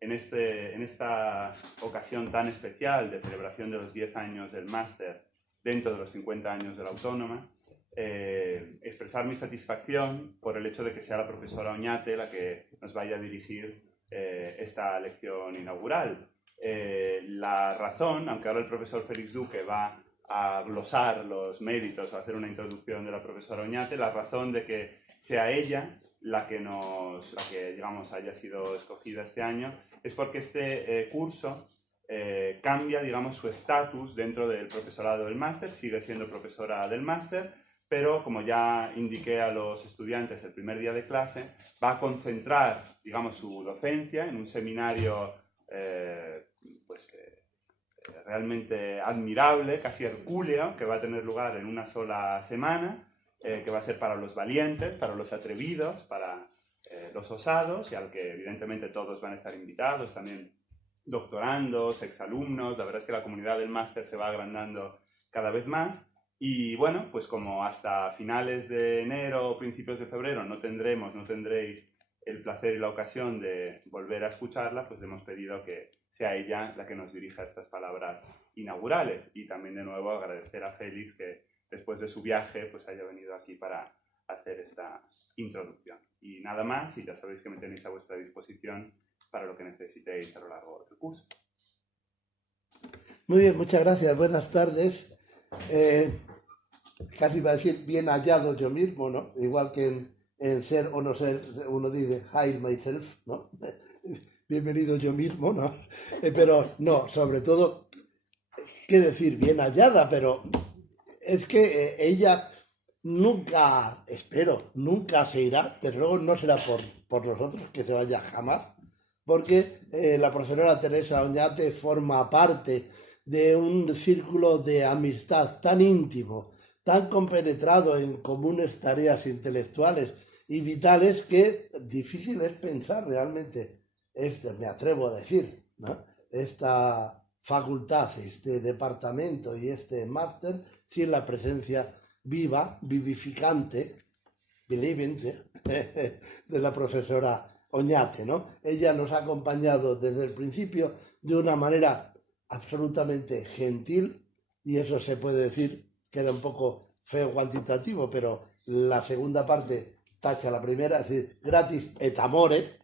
en esta ocasión tan especial de celebración de los 10 años del máster dentro de los 50 años de la Autónoma, expresar mi satisfacción por el hecho de que sea la profesora Oñate la que nos vaya a dirigir esta lección inaugural. La razón, aunque ahora el profesor Félix Duque va a glosar los méritos, a hacer una introducción de la profesora Oñate, la razón de que sea ella la que digamos, haya sido escogida este año, es porque este curso cambia, digamos, su estatus dentro del profesorado del máster, sigue siendo profesora del máster, pero como ya indiqué a los estudiantes el primer día de clase, va a concentrar, digamos, su docencia en un seminario realmente admirable, casi hercúleo, que va a tener lugar en una sola semana, que va a ser para los valientes, para los atrevidos, para los osados, y al que evidentemente todos van a estar invitados, también doctorandos, exalumnos. La verdad es que la comunidad del máster se va agrandando cada vez más. Y bueno, pues como hasta finales de enero o principios de febrero no tendréis el placer y la ocasión de volver a escucharla, pues le hemos pedido que sea ella la que nos dirija estas palabras inaugurales. Y también de nuevo agradecer a Félix que después de su viaje pues haya venido aquí para hacer esta introducción. Y nada más, y ya sabéis que me tenéis a vuestra disposición para lo que necesitéis a lo largo del curso. Muy bien, muchas gracias. Buenas tardes. Casi iba a decir bien hallado yo mismo, ¿no? Igual que en ser o no ser, uno dice hail myself, ¿no? Bienvenido yo mismo, ¿no? Pero no, sobre todo, qué decir, bien hallada, pero es que ella nunca, espero, nunca se irá, desde luego no será por nosotros que se vaya jamás, porque la profesora Teresa Oñate forma parte de un círculo de amistad tan íntimo, tan compenetrado en comunes tareas intelectuales y vitales, que difícil es pensar realmente, me atrevo a decir, ¿no?, esta facultad, este departamento y este máster sin la presencia viva, vivificante, vivente, de la profesora Oñate, ¿no? Ella nos ha acompañado desde el principio de una manera absolutamente gentil, y eso se puede decir, queda un poco feo cuantitativo, pero la segunda parte tacha la primera, es decir, gratis et amore,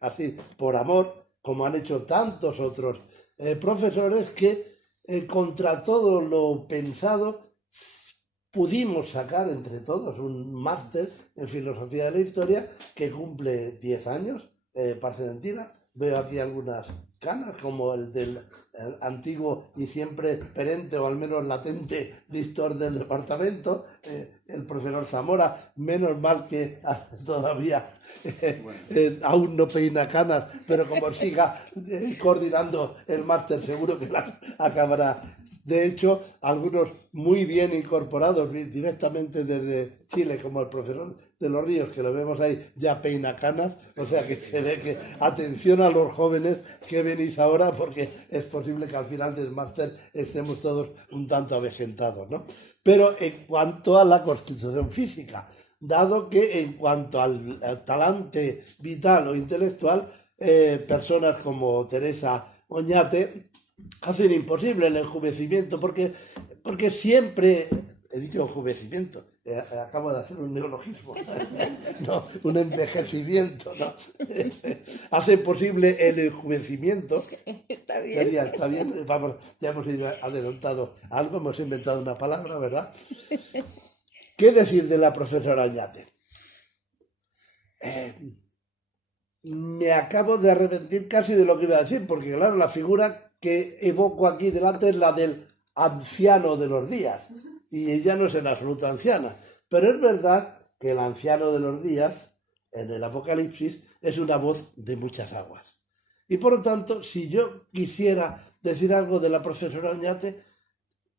así por amor, como han hecho tantos otros profesores que contra todo lo pensado pudimos sacar entre todos un máster en filosofía de la historia que cumple 10 años, parece mentira. Veo aquí algunas canas, como el del antiguo y siempre perenne, o al menos latente, director del departamento, el profesor Zamora. Menos mal que todavía aún no peina canas, pero como siga coordinando el máster, seguro que las acabará. De hecho, algunos muy bien incorporados directamente desde Chile, como el profesor de los Ríos, que lo vemos ahí, ya peina canas. O sea que se ve que atención a los jóvenes que venís ahora, porque es posible que al final del máster estemos todos un tanto avejentados, ¿no? Pero en cuanto a la constitución física, dado que en cuanto al talante vital o intelectual, personas como Teresa Oñate hacen imposible el enjuvenecimiento, porque siempre, he dicho enjuvenecimiento, acabo de hacer un neologismo, no, un envejecimiento, ¿no? Hace posible el enjuvenecimiento. Está bien. Está bien, vamos, ya hemos adelantado algo, hemos inventado una palabra, ¿verdad? ¿Qué decir de la profesora Oñate? Me acabo de arrepentir casi de lo que iba a decir, porque claro, la figura que evoco aquí delante es la del anciano de los días, y ella no es en absoluto anciana, pero es verdad que el anciano de los días en el Apocalipsis es una voz de muchas aguas, y por lo tanto, si yo quisiera decir algo de la profesora Oñate,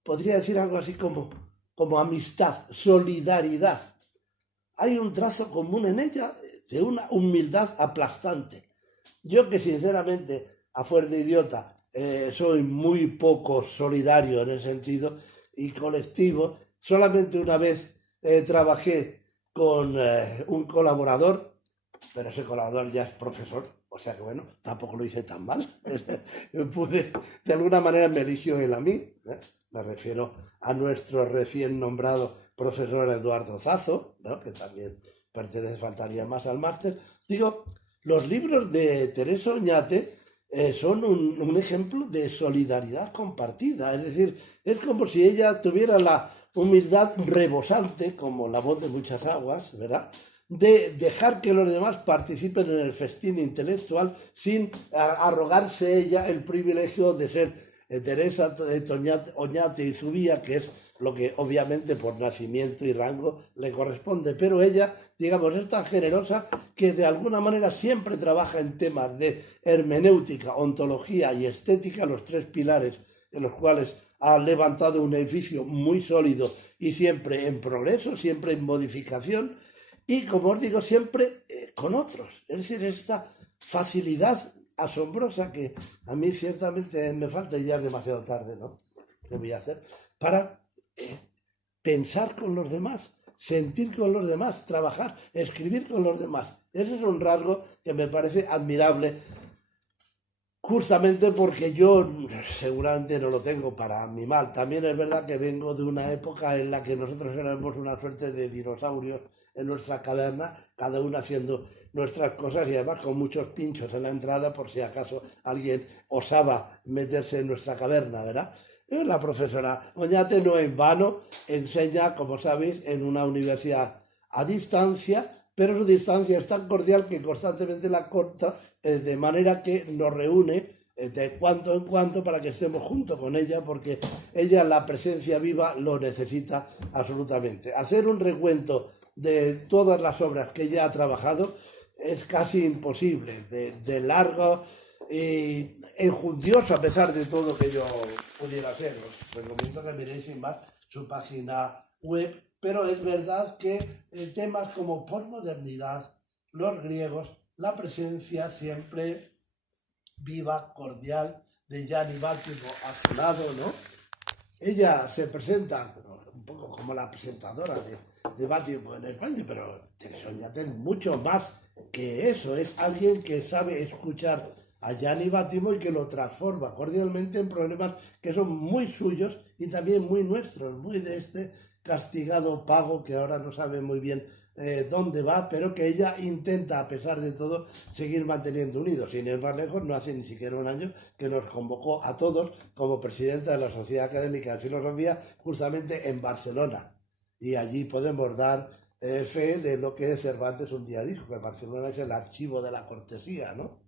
podría decir algo así como amistad, solidaridad. Hay un trazo común en ella de una humildad aplastante. Yo, que sinceramente, a fuer de idiota, soy muy poco solidario en ese sentido y colectivo. Solamente una vez trabajé con un colaborador, pero ese colaborador ya es profesor, O sea que bueno, tampoco lo hice tan mal. De alguna manera me eligió él a mí. Me refiero a nuestro recién nombrado profesor Eduardo Zazo, ¿no? Que también pertenece, faltaría más al máster. Digo, los libros de Teresa Oñate son un ejemplo de solidaridad compartida. Es decir, es como si ella tuviera la humildad rebosante, como la voz de muchas aguas, ¿verdad?, de dejar que los demás participen en el festín intelectual sin arrogarse ella el privilegio de ser Teresa Oñate y Zubía, que es lo que obviamente por nacimiento y rango le corresponde. Pero ella, digamos, es tan generosa que de alguna manera siempre trabaja en temas de hermenéutica, ontología y estética, los tres pilares en los cuales ha levantado un edificio muy sólido y siempre en progreso, siempre en modificación. Y, como os digo, siempre con otros. Es decir, esta facilidad asombrosa que a mí ciertamente me falta, y ya es demasiado tarde, ¿no? ¿Qué voy a hacer? Para pensar con los demás, sentir con los demás, trabajar, escribir con los demás. Ese es un rasgo que me parece admirable, justamente porque yo seguramente no lo tengo para mi mal. También es verdad que vengo de una época en la que nosotros éramos una suerte de dinosaurios en nuestra caverna, cada uno haciendo nuestras cosas y además con muchos pinchos en la entrada por si acaso alguien osaba meterse en nuestra caverna, ¿verdad? La profesora Oñate no en vano enseña, como sabéis, en una universidad a distancia, pero su distancia es tan cordial que constantemente la corta, de manera que nos reúne de cuando en cuando para que estemos junto con ella, porque ella la presencia viva lo necesita absolutamente. Hacer un recuento de todas las obras que ella ha trabajado es casi imposible, de largo y enjundioso a pesar de todo que yo pudiera ser. Os recomiendo que miréis sin más su página web, pero es verdad que temas como posmodernidad, los griegos, la presencia siempre viva, cordial, de Gianni Vattimo a su lado, ¿no? Ella se presenta un poco como la presentadora de Vattimo en España, pero Teresa Oñate es mucho más que eso, es alguien que sabe escuchar a Gianni Vattimo y que lo transforma cordialmente en problemas que son muy suyos y también muy nuestros, muy de este castigado pago que ahora no sabe muy bien dónde va, pero que ella intenta, a pesar de todo, seguir manteniendo unidos. Sin ir más lejos, no hace ni siquiera un año que nos convocó a todos como presidenta de la Sociedad Académica de Filosofía justamente en Barcelona. Y allí podemos dar fe de lo que Cervantes un día dijo, que Barcelona es el archivo de la cortesía, ¿no?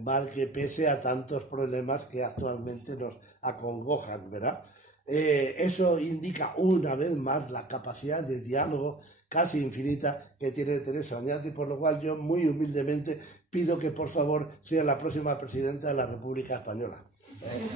Mal que pese a tantos problemas que actualmente nos acongojan, ¿verdad? Eso indica una vez más la capacidad de diálogo casi infinita que tiene Teresa Oñate, por lo cual yo muy humildemente pido que por favor sea la próxima presidenta de la República Española.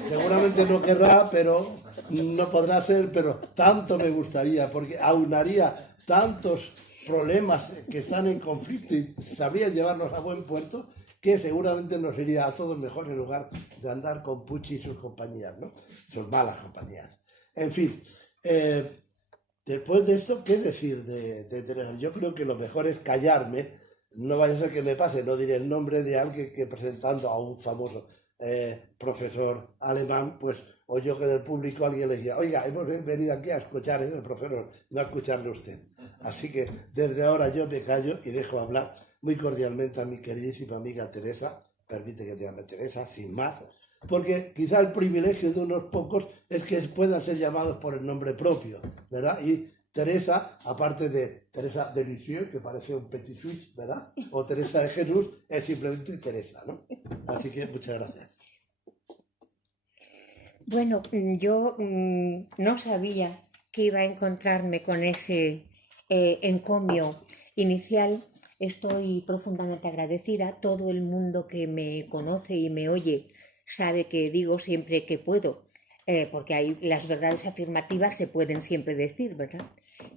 Seguramente no querrá, pero no podrá ser, pero tanto me gustaría, porque aunaría tantos problemas que están en conflicto y sabría llevarlos a buen puerto, que seguramente nos iría a todos mejor en lugar de andar con Pucci y sus compañías, ¿no? Sus malas compañías. En fin, después de esto, ¿qué decir de Teresa? Yo creo que lo mejor es callarme, no vaya a ser que me pase, no diré el nombre de alguien que presentando a un famoso profesor alemán, pues oyó que del público alguien le decía, oiga, hemos venido aquí a escuchar a ese profesor, no a escucharle a usted. Así que desde ahora yo me callo y dejo hablar muy cordialmente a mi queridísima amiga Teresa, permite que te llame Teresa, sin más, porque quizá el privilegio de unos pocos es que puedan ser llamados por el nombre propio, ¿verdad? Y Teresa, aparte de Teresa de Lisieux, que parece un petit suisse, ¿verdad? O Teresa de Jesús, es simplemente Teresa, ¿no? Así que muchas gracias. Bueno, yo no sabía que iba a encontrarme con ese encomio inicial. Estoy profundamente agradecida. Todo el mundo que me conoce y me oye sabe que digo siempre que puedo, porque las verdades afirmativas se pueden siempre decir, ¿verdad?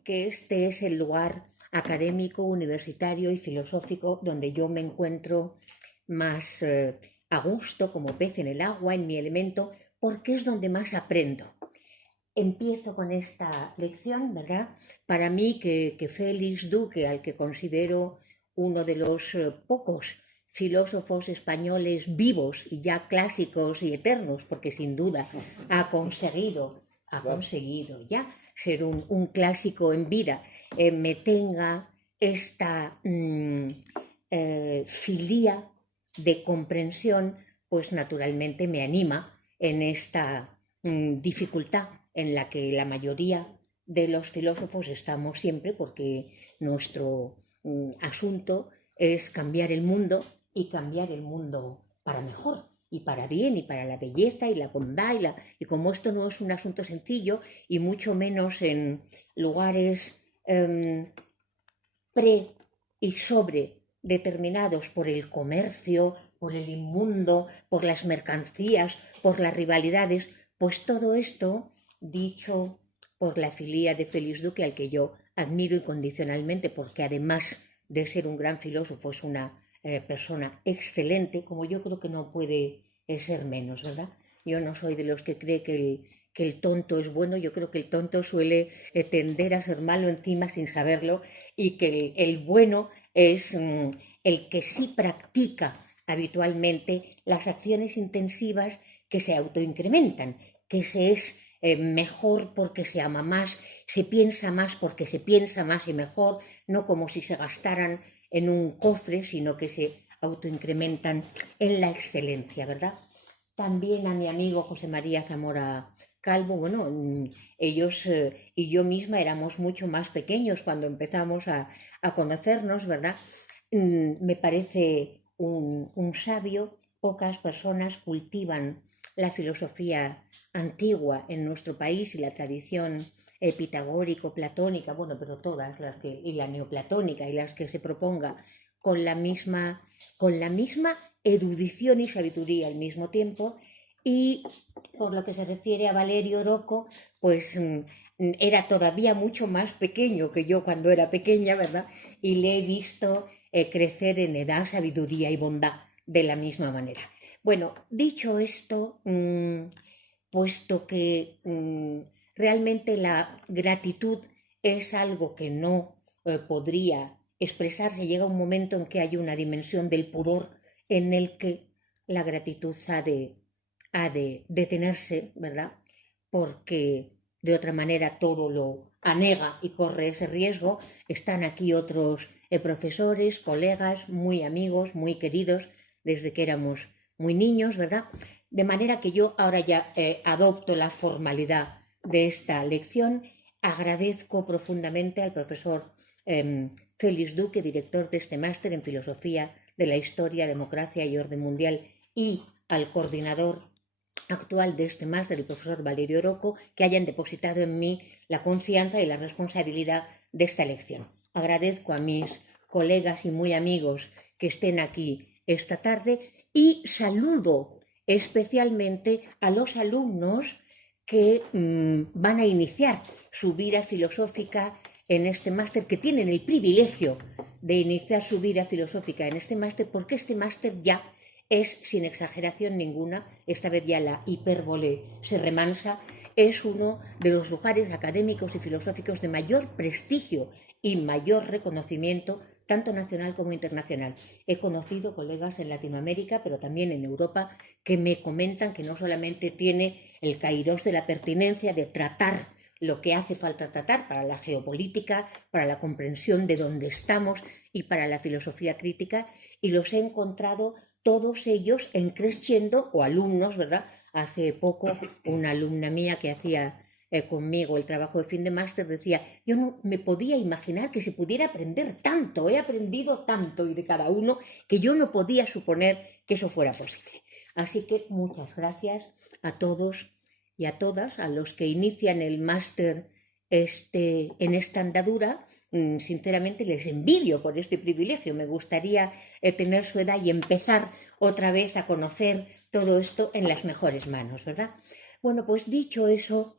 Que este es el lugar académico, universitario y filosófico donde yo me encuentro más a gusto, como pez en el agua, en mi elemento, porque es donde más aprendo. Empiezo con esta lección, ¿verdad? Para mí que Félix Duque, al que considero uno de los pocos filósofos españoles vivos y ya clásicos y eternos, porque sin duda ha conseguido ya ser un clásico en vida, me tenga esta filía de comprensión, pues naturalmente me anima en esta dificultad en la que la mayoría de los filósofos estamos siempre, porque nuestro asunto es cambiar el mundo y cambiar el mundo para mejor y para bien y para la belleza y la bondad y como esto no es un asunto sencillo y mucho menos en lugares pre y sobre determinados por el comercio, por el inmundo, por las mercancías, por las rivalidades, pues todo esto dicho por la filía de Félix Duque, al que yo admiro incondicionalmente, porque además de ser un gran filósofo es una persona excelente, como yo creo que no puede ser menos, ¿verdad? Yo no soy de los que cree que el tonto es bueno, yo creo que el tonto suele tender a ser malo encima sin saberlo y que el bueno es el que sí practica habitualmente las acciones intensivas que se autoincrementan, que se es mejor porque se ama más, se piensa más porque se piensa más y mejor, no como si se gastaran en un cofre, sino que se autoincrementan en la excelencia, ¿verdad? También a mi amigo José María Zamora Calvo, bueno, ellos y yo misma éramos mucho más pequeños cuando empezamos a conocernos, ¿verdad? Me parece un sabio, pocas personas cultivan la filosofía antigua en nuestro país y la tradición pitagórico-platónica, bueno, pero todas las que, y la neoplatónica y las que se proponga con la misma erudición y sabiduría al mismo tiempo. Y por lo que se refiere a Valerio Oroco, pues era todavía mucho más pequeño que yo cuando era pequeña, ¿verdad? Y le he visto crecer en edad, sabiduría y bondad de la misma manera. Bueno, dicho esto, puesto que realmente la gratitud es algo que no podría expresarse, llega un momento en que hay una dimensión del pudor en el que la gratitud ha de detenerse, ¿verdad? Porque de otra manera todo lo anega y corre ese riesgo. Están aquí otros profesores, colegas, muy amigos, muy queridos, desde que éramos muy niños, ¿verdad? De manera que yo ahora ya adopto la formalidad de esta lección. Agradezco profundamente al profesor Félix Duque, director de este máster en Filosofía de la Historia, Democracia y Orden Mundial, y al coordinador actual de este máster, el profesor Valerio Oroco, que hayan depositado en mí la confianza y la responsabilidad de esta lección. Agradezco a mis colegas y muy amigos que estén aquí esta tarde y saludo especialmente a los alumnos que van a iniciar su vida filosófica en este máster, que tienen el privilegio de iniciar su vida filosófica en este máster, porque este máster ya es, sin exageración ninguna, esta vez ya la hipérbole se remansa, es uno de los lugares académicos y filosóficos de mayor prestigio y mayor reconocimiento, tanto nacional como internacional. He conocido colegas en Latinoamérica, pero también en Europa, que me comentan que no solamente tiene el kairós de la pertinencia de tratar lo que hace falta tratar para la geopolítica, para la comprensión de dónde estamos y para la filosofía crítica, y los he encontrado todos ellos en crescendo, o alumnos, ¿verdad? Hace poco una alumna mía que hacía conmigo el trabajo de fin de máster decía, yo no me podía imaginar que se pudiera aprender tanto, he aprendido tanto y de cada uno que yo no podía suponer que eso fuera posible. Así que muchas gracias a todos y a todas, a los que inician el máster en esta andadura. Sinceramente les envidio por este privilegio. Me gustaría tener su edad y empezar otra vez a conocer todo esto en las mejores manos, ¿verdad? Bueno, pues dicho eso,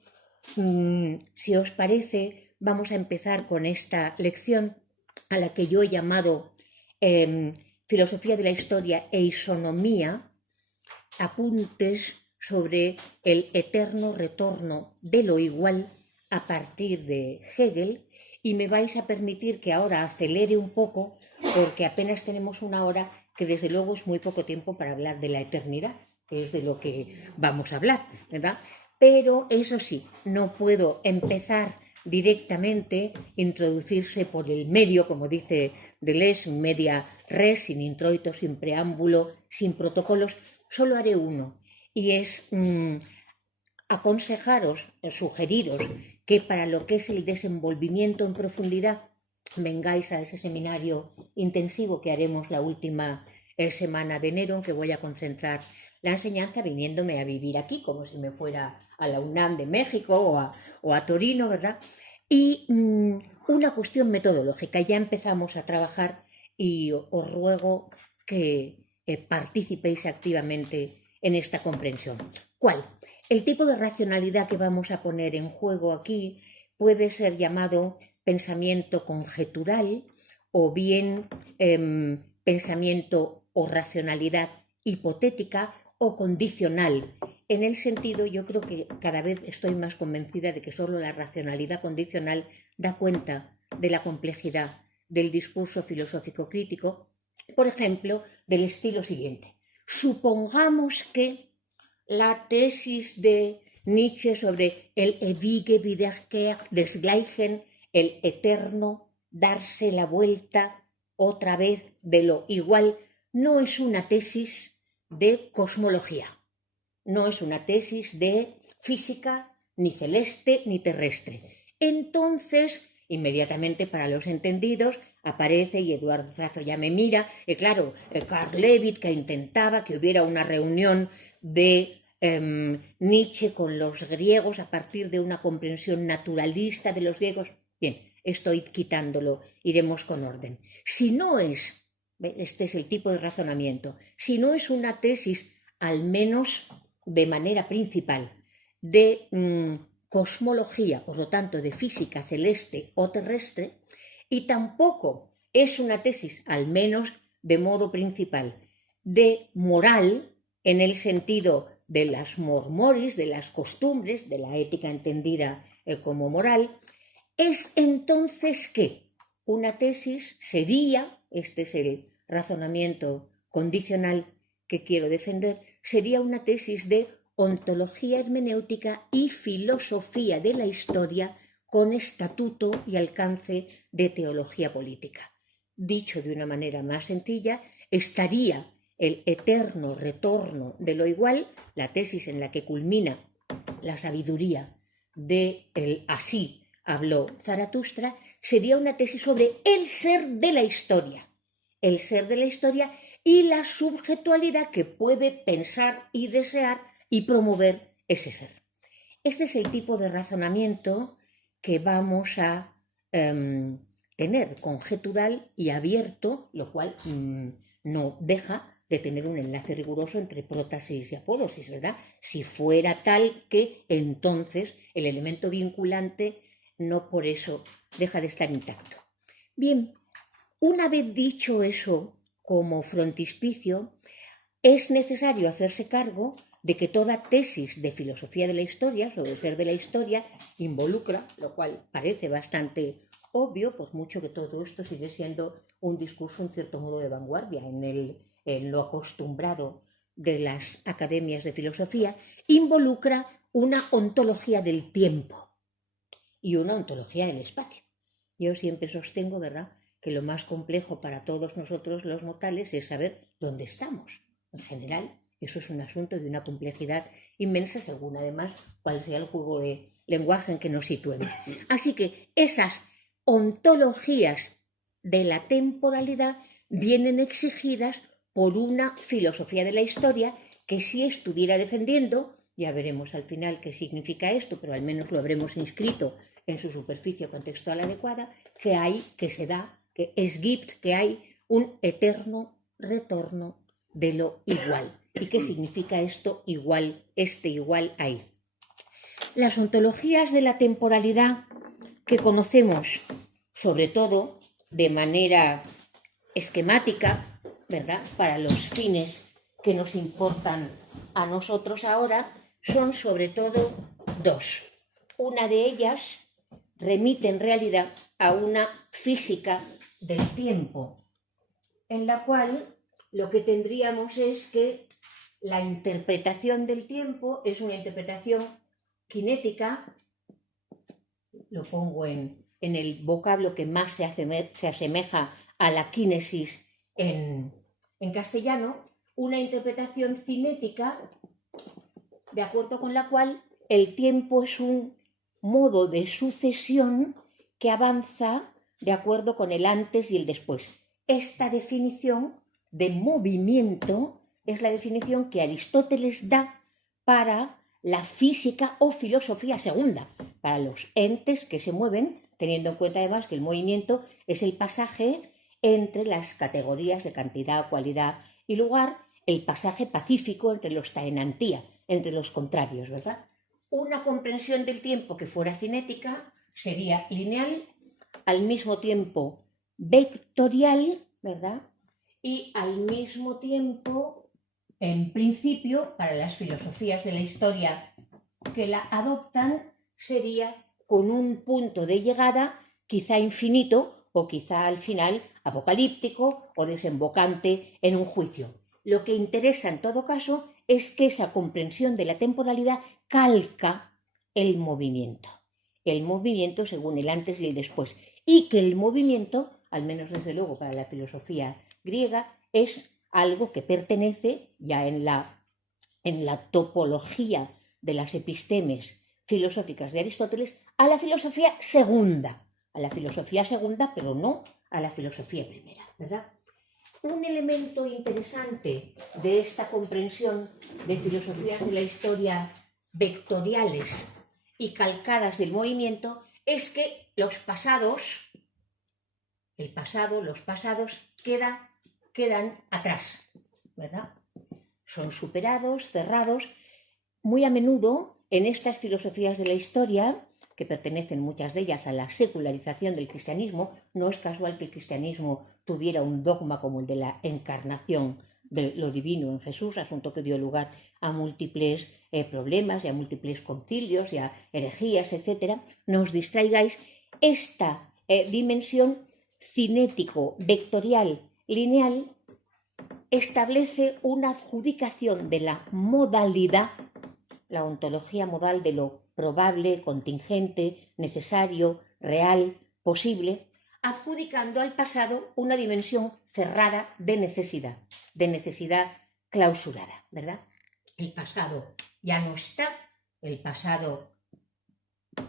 si os parece, vamos a empezar con esta lección a la que yo he llamado Filosofía de la Historia e Isonomía, apuntes sobre el eterno retorno de lo igual a partir de Hegel, y me vais a permitir que ahora acelere un poco porque apenas tenemos una hora que desde luego es muy poco tiempo para hablar de la eternidad, que es de lo que vamos a hablar, ¿verdad? Pero eso sí, no puedo empezar directamente, introducirse por el medio, como dice Deleuze, un media res, sin introito, sin preámbulo, sin protocolos. Solo haré uno, y es aconsejaros, sugeriros que para lo que es el desenvolvimiento en profundidad vengáis a ese seminario intensivo que haremos la última semana de enero, en que voy a concentrar la enseñanza viniéndome a vivir aquí, como si me fuera a la UNAM de México o a Torino, ¿verdad? Y una cuestión metodológica. Ya empezamos a trabajar y os ruego que participéis activamente en esta comprensión. ¿Cuál? El tipo de racionalidad que vamos a poner en juego aquí puede ser llamado pensamiento conjetural o bien pensamiento o racionalidad hipotética o condicional. En el sentido, yo creo que cada vez estoy más convencida de que solo la racionalidad condicional da cuenta de la complejidad del discurso filosófico crítico, por ejemplo, del estilo siguiente. Supongamos que la tesis de Nietzsche sobre el ewige Wiederkehr des Gleichen, el eterno darse la vuelta otra vez de lo igual, no es una tesis de cosmología, no es una tesis de física ni celeste ni terrestre. Entonces, inmediatamente para los entendidos, aparece, y Eduardo Zazo ya me mira, y claro, Karl Lewit, que intentaba que hubiera una reunión de Nietzsche con los griegos a partir de una comprensión naturalista de los griegos. Bien, estoy quitándolo, iremos con orden. Si no es, este es el tipo de razonamiento, si no es una tesis, al menos de manera principal, de cosmología, por lo tanto de física celeste o terrestre, y tampoco es una tesis, al menos de modo principal, de moral, en el sentido de las mormoris, de las costumbres, de la ética entendida como moral, es entonces que una tesis sería, este es el razonamiento condicional que quiero defender, sería una tesis de ontología hermenéutica y filosofía de la historia con estatuto y alcance de teología política. Dicho de una manera más sencilla, estaría el eterno retorno de lo igual, la tesis en la que culmina la sabiduría de el así habló Zaratustra, sería una tesis sobre el ser de la historia y la subjetualidad que puede pensar y desear y promover ese ser. Este es el tipo de razonamiento que vamos a tener conjetural y abierto, lo cual no deja de tener un enlace riguroso entre prótesis y apódosis, ¿verdad? Si fuera tal que entonces el elemento vinculante no por eso deja de estar intacto. Bien, una vez dicho eso como frontispicio, es necesario hacerse cargo de que toda tesis de filosofía de la historia, sobre el ser de la historia, involucra, lo cual parece bastante obvio, por mucho que todo esto sigue siendo un discurso en cierto modo de vanguardia en lo acostumbrado de las academias de filosofía, involucra una ontología del tiempo y una ontología del espacio. Yo siempre sostengo, ¿verdad?, que lo más complejo para todos nosotros los mortales es saber dónde estamos. En general, eso es un asunto de una complejidad inmensa, según además cuál sea el juego de lenguaje en que nos situemos. Así que esas ontologías de la temporalidad vienen exigidas por una filosofía de la historia que si estuviera defendiendo, ya veremos al final qué significa esto, pero al menos lo habremos inscrito en su superficie contextual adecuada, que es gibt, que hay un eterno retorno de lo igual. ¿Y qué significa esto igual, igual ahí? Las ontologías de la temporalidad que conocemos, sobre todo de manera esquemática, ¿verdad?, para los fines que nos importan a nosotros ahora, son sobre todo dos. Una de ellas remite en realidad a una física del tiempo, en la cual lo que tendríamos es que la interpretación del tiempo es una interpretación cinética, lo pongo en el vocablo que más se asemeja a la kinesis en castellano, una interpretación cinética de acuerdo con la cual el tiempo es un modo de sucesión que avanza de acuerdo con el antes y el después. Esta definición de movimiento es la definición que Aristóteles da para la física o filosofía segunda, para los entes que se mueven, teniendo en cuenta además que el movimiento es el pasaje entre las categorías de cantidad, cualidad y lugar, el pasaje pacífico entre los taenantía, entre los contrarios, ¿verdad? Una comprensión del tiempo que fuera cinética sería lineal, al mismo tiempo vectorial, ¿verdad? Y al mismo tiempo, en principio, para las filosofías de la historia que la adoptan, sería con un punto de llegada quizá infinito o quizá al final apocalíptico o desembocante en un juicio. Lo que interesa en todo caso es que esa comprensión de la temporalidad calca el movimiento según el antes y el después, y que el movimiento, al menos desde luego para la filosofía griega, es algo que pertenece ya en la topología de las epistemes filosóficas de Aristóteles a la filosofía segunda, pero no a la filosofía primera, ¿verdad? Un elemento interesante de esta comprensión de filosofías de la historia vectoriales y calcadas del movimiento es que los pasados quedan atrás, ¿verdad? Son superados, cerrados. Muy a menudo en estas filosofías de la historia, que pertenecen muchas de ellas a la secularización del cristianismo, no es casual que el cristianismo tuviera un dogma como el de la encarnación de lo divino en Jesús, asunto que dio lugar a múltiples problemas y a múltiples concilios y a herejías, etc. No os distraigáis. Esta dimensión cinético, vectorial, lineal, establece una adjudicación de la modalidad, la ontología modal de lo probable, contingente, necesario, real, posible, adjudicando al pasado una dimensión cerrada de necesidad clausurada, ¿verdad? El pasado ya no está, el pasado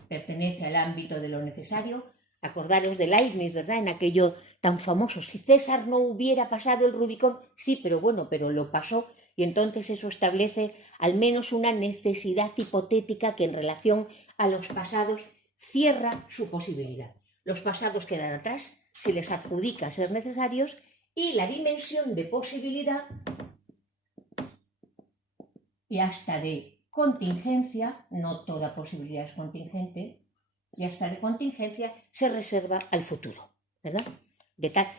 pertenece al ámbito de lo necesario. Acordaros de Leibniz, ¿verdad? En aquello tan famoso, si César no hubiera pasado el Rubicón, sí, pero lo pasó, y entonces eso establece al menos una necesidad hipotética que en relación a los pasados cierra su posibilidad. Los pasados quedan atrás, se les adjudica ser necesarios, y la dimensión de posibilidad y hasta de contingencia, no toda posibilidad es contingente, y hasta de contingencia se reserva al futuro, ¿verdad?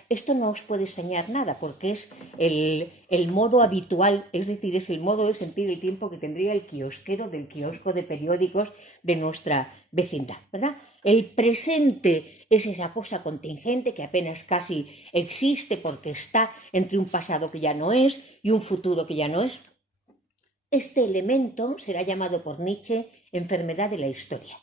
Esto no os puede enseñar nada porque es el modo habitual, es decir, es el modo de sentir el tiempo que tendría el kiosquero del kiosco de periódicos de nuestra vecindad, ¿verdad? El presente es esa cosa contingente que apenas casi existe porque está entre un pasado que ya no es y un futuro que ya no es. Este elemento será llamado por Nietzsche enfermedad de la historia,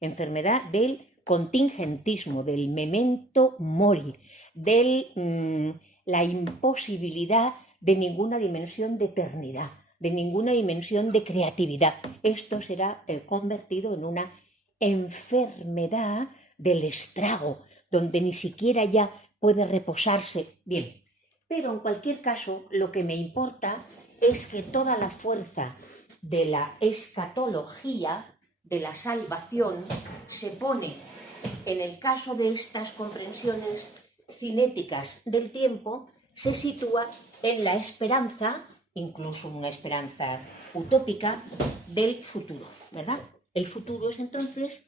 enfermedad del contingentismo, del memento mori, de la imposibilidad de ninguna dimensión de eternidad, de ninguna dimensión de creatividad. Esto será convertido en una enfermedad del estrago, donde ni siquiera ya puede reposarse bien. Pero en cualquier caso, lo que me importa es que toda la fuerza de la escatología, de la salvación, se pone, en el caso de estas comprensiones cinéticas del tiempo, se sitúa en la esperanza, incluso una esperanza utópica, del futuro, ¿verdad? El futuro es entonces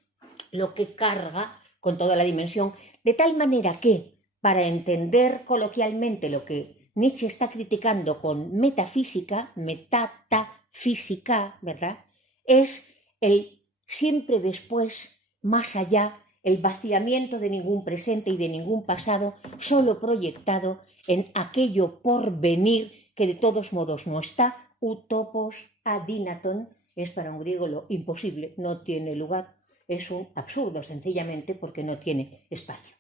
lo que carga con toda la dimensión, de tal manera que, para entender coloquialmente lo que Nietzsche está criticando con metafísica, metatafísica, ¿verdad? Es el siempre después, más allá, el vaciamiento de ningún presente y de ningún pasado, solo proyectado en aquello por venir que de todos modos no está. Utopos adinaton es para un griego lo imposible, no tiene lugar, es un absurdo sencillamente porque no tiene espacio.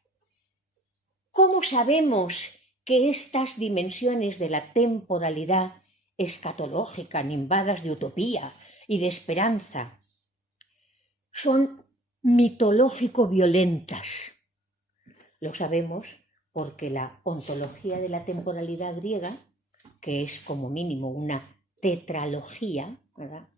¿Cómo sabemos que estas dimensiones de la temporalidad escatológica, nimbadas de utopía y de esperanza, son mitológico-violentas? Lo sabemos porque la ontología de la temporalidad griega, que es como mínimo una tetralogía, ¿verdad?,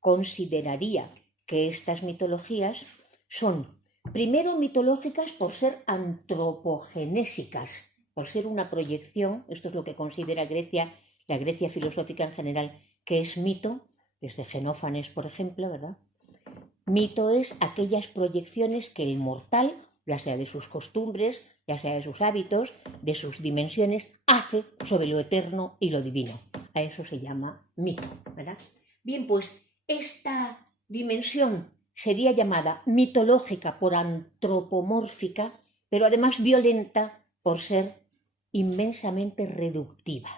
consideraría que estas mitologías son, primero, mitológicas por ser antropogenésicas, por ser una proyección. Esto es lo que considera Grecia, la Grecia filosófica en general, que es mito, desde Xenófanes, por ejemplo, ¿verdad? Mito es aquellas proyecciones que el mortal, ya sea de sus costumbres, ya sea de sus hábitos, de sus dimensiones, hace sobre lo eterno y lo divino. A eso se llama mito, ¿verdad? Bien, pues esta dimensión sería llamada mitológica por antropomórfica, pero además violenta por ser inmensamente reductiva.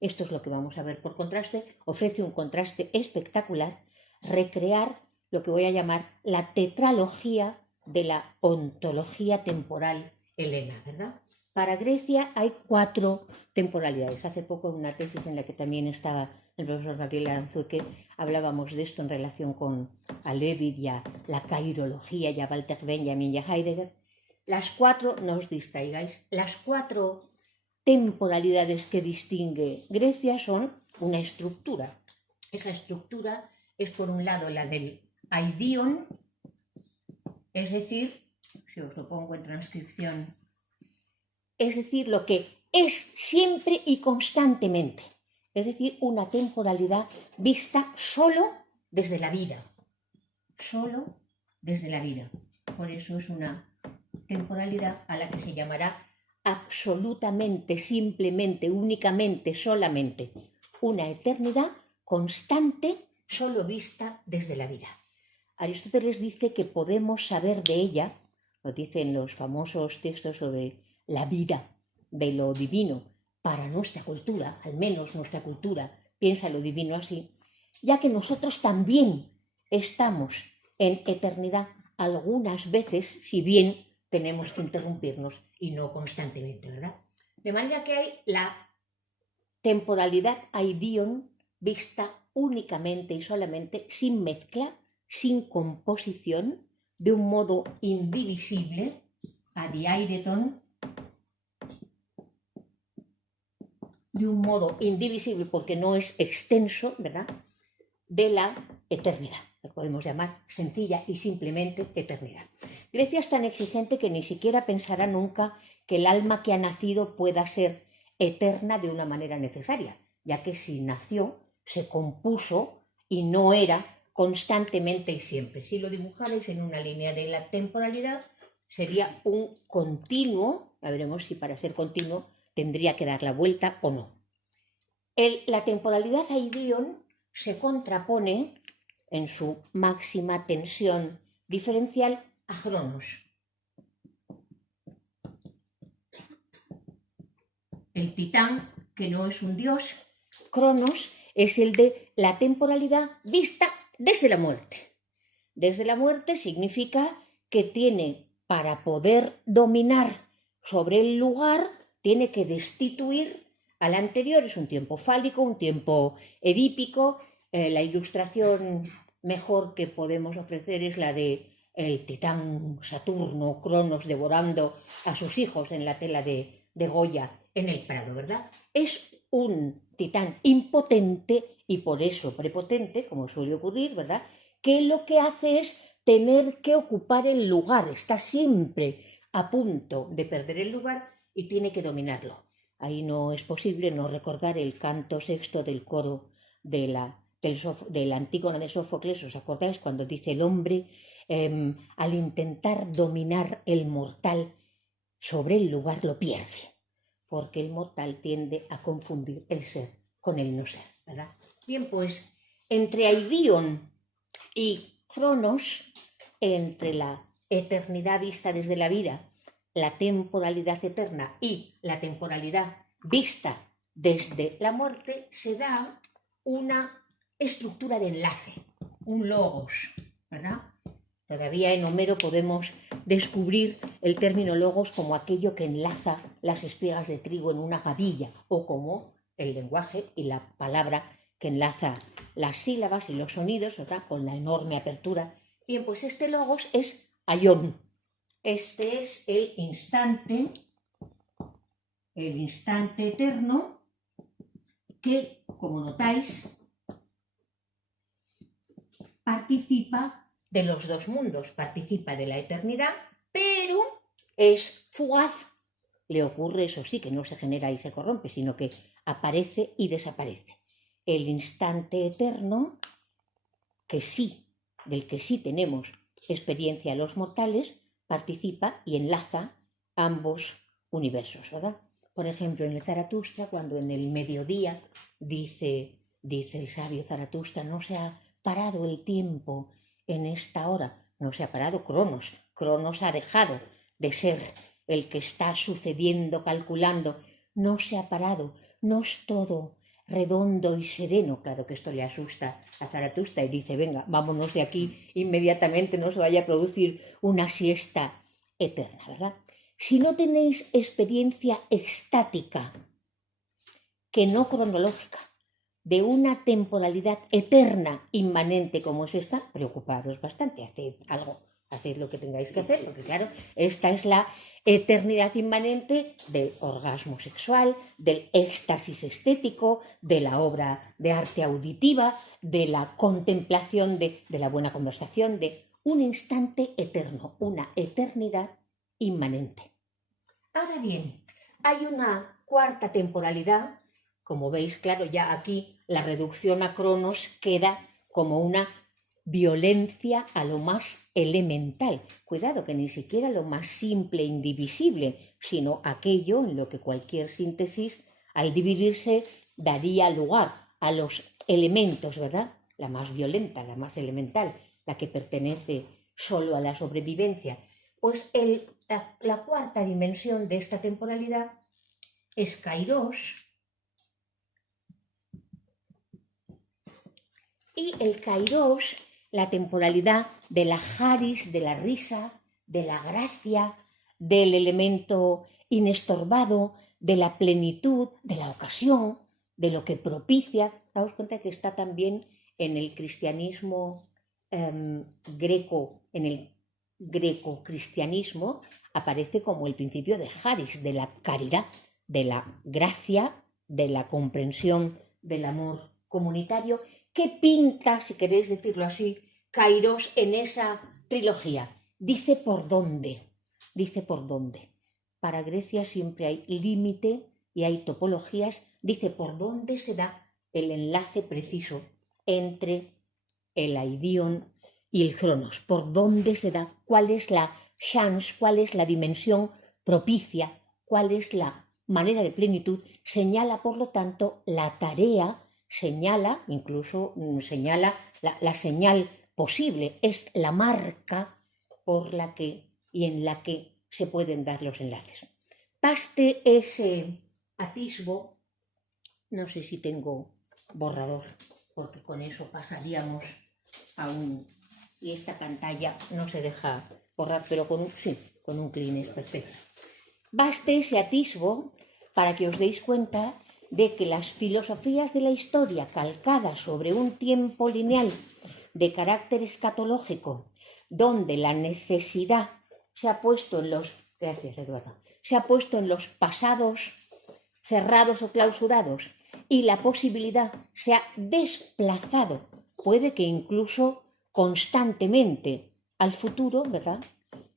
Esto es lo que vamos a ver por contraste. Ofrece un contraste espectacular, recrear lo que voy a llamar la tetralogía de la ontología temporal helena, ¿verdad? Para Grecia hay 4 temporalidades. Hace poco en una tesis en la que también estaba el profesor Gabriel Aranzuque hablábamos de esto en relación con a Levitt y a la cairología y a Walter Benjamin y a Heidegger. Las 4, no os distraigáis, las 4 temporalidades que distingue Grecia son una estructura. Esa estructura es, por un lado, la del aidion, es decir, si os lo pongo en transcripción, es decir, lo que es siempre y constantemente, es decir, una temporalidad vista solo desde la vida, solo desde la vida. Por eso es una temporalidad a la que se llamará absolutamente, simplemente, únicamente, solamente, una eternidad constante, solo vista desde la vida. Aristóteles dice que podemos saber de ella, lo dice en los famosos textos sobre la vida de lo divino, para nuestra cultura, al menos nuestra cultura piensa lo divino así, ya que nosotros también estamos en eternidad algunas veces, si bien tenemos que interrumpirnos y no constantemente, ¿verdad? De manera que hay la temporalidad aidion vista únicamente y solamente, sin mezcla, sin composición, de un modo indivisible, adiaireton, de un modo indivisible porque no es extenso, ¿verdad?, de la eternidad. Lo podemos llamar sencilla y simplemente eternidad. Grecia es tan exigente que ni siquiera pensará nunca que el alma que ha nacido pueda ser eterna de una manera necesaria, ya que si nació, se compuso y no era constantemente y siempre. Si lo dibujarais en una línea de la temporalidad, sería un continuo, ya veremos si para ser continuo tendría que dar la vuelta o no. La temporalidad aidion se contrapone en su máxima tensión diferencial a Cronos. El titán, que no es un dios, Cronos es el de la temporalidad vista desde la muerte. Desde la muerte significa que tiene, para poder dominar sobre el lugar, tiene que destituir al anterior. Es un tiempo fálico, un tiempo edípico. La ilustración mejor que podemos ofrecer es la de el titán Saturno, Cronos, devorando a sus hijos en la tela de Goya en el Prado, ¿verdad? Es un titán impotente y por eso prepotente, como suele ocurrir, ¿verdad?, que lo que hace es tener que ocupar el lugar, está siempre a punto de perder el lugar y tiene que dominarlo. Ahí no es posible no recordar el canto sexto del coro de la Antígona de Sófocles. ¿Os acordáis cuando dice el hombre, al intentar dominar el mortal sobre el lugar lo pierde? Porque el mortal tiende a confundir el ser con el no ser, ¿verdad? Bien, pues entre Aidion y Cronos, entre la eternidad vista desde la vida, la temporalidad eterna y la temporalidad vista desde la muerte, se da una estructura de enlace, un logos, ¿verdad? Todavía en Homero podemos descubrir el término logos como aquello que enlaza las espigas de trigo en una gavilla, o como el lenguaje y la palabra que enlaza las sílabas y los sonidos, ¿verdad?, con la enorme apertura. Bien, pues este logos es aión. Este es el instante eterno que, como notáis, participa de los dos mundos, participa de la eternidad, pero es fugaz. Le ocurre, eso sí, que no se genera y se corrompe, sino que aparece y desaparece. El instante eterno, del que sí tenemos experiencia los mortales, participa y enlaza ambos universos, ¿verdad? Por ejemplo, en el Zaratustra, cuando en el mediodía dice el sabio Zaratustra, no se ha parado el tiempo en esta hora, no se ha parado Cronos. Cronos ha dejado de ser el que está sucediendo, calculando, no se ha parado, no es todo redondo y sereno. Claro que esto le asusta a Zaratustra y dice, venga, vámonos de aquí inmediatamente, no se vaya a producir una siesta eterna, ¿verdad? Si no tenéis experiencia extática, que no cronológica, de una temporalidad eterna, inmanente como es esta, preocuparos bastante, haced algo, haced lo que tengáis que hacer, porque claro, esta es la eternidad inmanente del orgasmo sexual, del éxtasis estético, de la obra de arte auditiva, de la contemplación de la buena conversación, de un instante eterno, una eternidad inmanente. Ahora bien, hay una cuarta temporalidad. Como veis, claro, ya aquí la reducción a Cronos queda como una violencia a lo más elemental. Cuidado, que ni siquiera lo más simple e indivisible, sino aquello en lo que cualquier síntesis, al dividirse, daría lugar a los elementos, ¿verdad? La más violenta, la más elemental, la que pertenece solo a la sobrevivencia. Pues la cuarta dimensión de esta temporalidad es Kairos. Y el Kairos, la temporalidad de la charis, de la risa, de la gracia, del elemento inestorbado, de la plenitud, de la ocasión, de lo que propicia. Daos cuenta que está también en el cristianismo greco, en el greco-cristianismo, aparece como el principio de charis, de la caridad, de la gracia, de la comprensión, del amor comunitario. ¿Qué pinta, si queréis decirlo así, Kairos en esa trilogía? Dice por dónde. Para Grecia siempre hay límite y hay topologías. Dice por dónde se da el enlace preciso entre el aidion y el cronos. Por dónde se da, cuál es la chance, cuál es la dimensión propicia, cuál es la manera de plenitud. Señala, por lo tanto, la tarea, señala la señal posible, es la marca por la que y en la que se pueden dar los enlaces. Baste ese atisbo, no sé si tengo borrador, porque con eso pasaríamos a y esta pantalla no se deja borrar, pero con un Kleenex perfecto. Baste ese atisbo para que os deis cuenta de que las filosofías de la historia calcadas sobre un tiempo lineal de carácter escatológico, donde la necesidad se ha puesto en los pasados cerrados o clausurados y la posibilidad se ha desplazado, puede que incluso constantemente, al futuro, ¿verdad?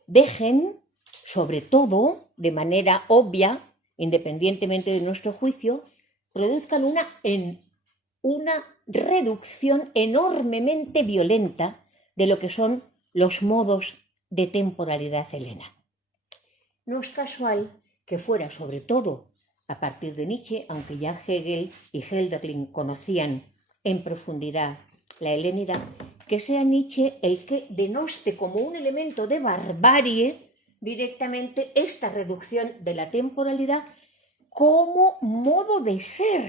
Dejen, sobre todo, de manera obvia, independientemente de nuestro juicio, produzcan una reducción enormemente violenta de lo que son los modos de temporalidad helena. No es casual que fuera, sobre todo, a partir de Nietzsche, aunque ya Hegel y Hölderlin conocían en profundidad la helenidad, que sea Nietzsche el que denoste como un elemento de barbarie directamente esta reducción de la temporalidad como modo de ser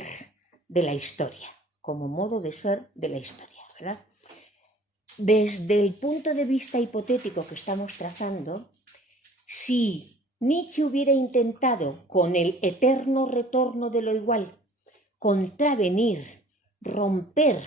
de la historia, como modo de ser de la historia, ¿verdad? Desde el punto de vista hipotético que estamos trazando, si Nietzsche hubiera intentado, con el eterno retorno de lo igual, contravenir, romper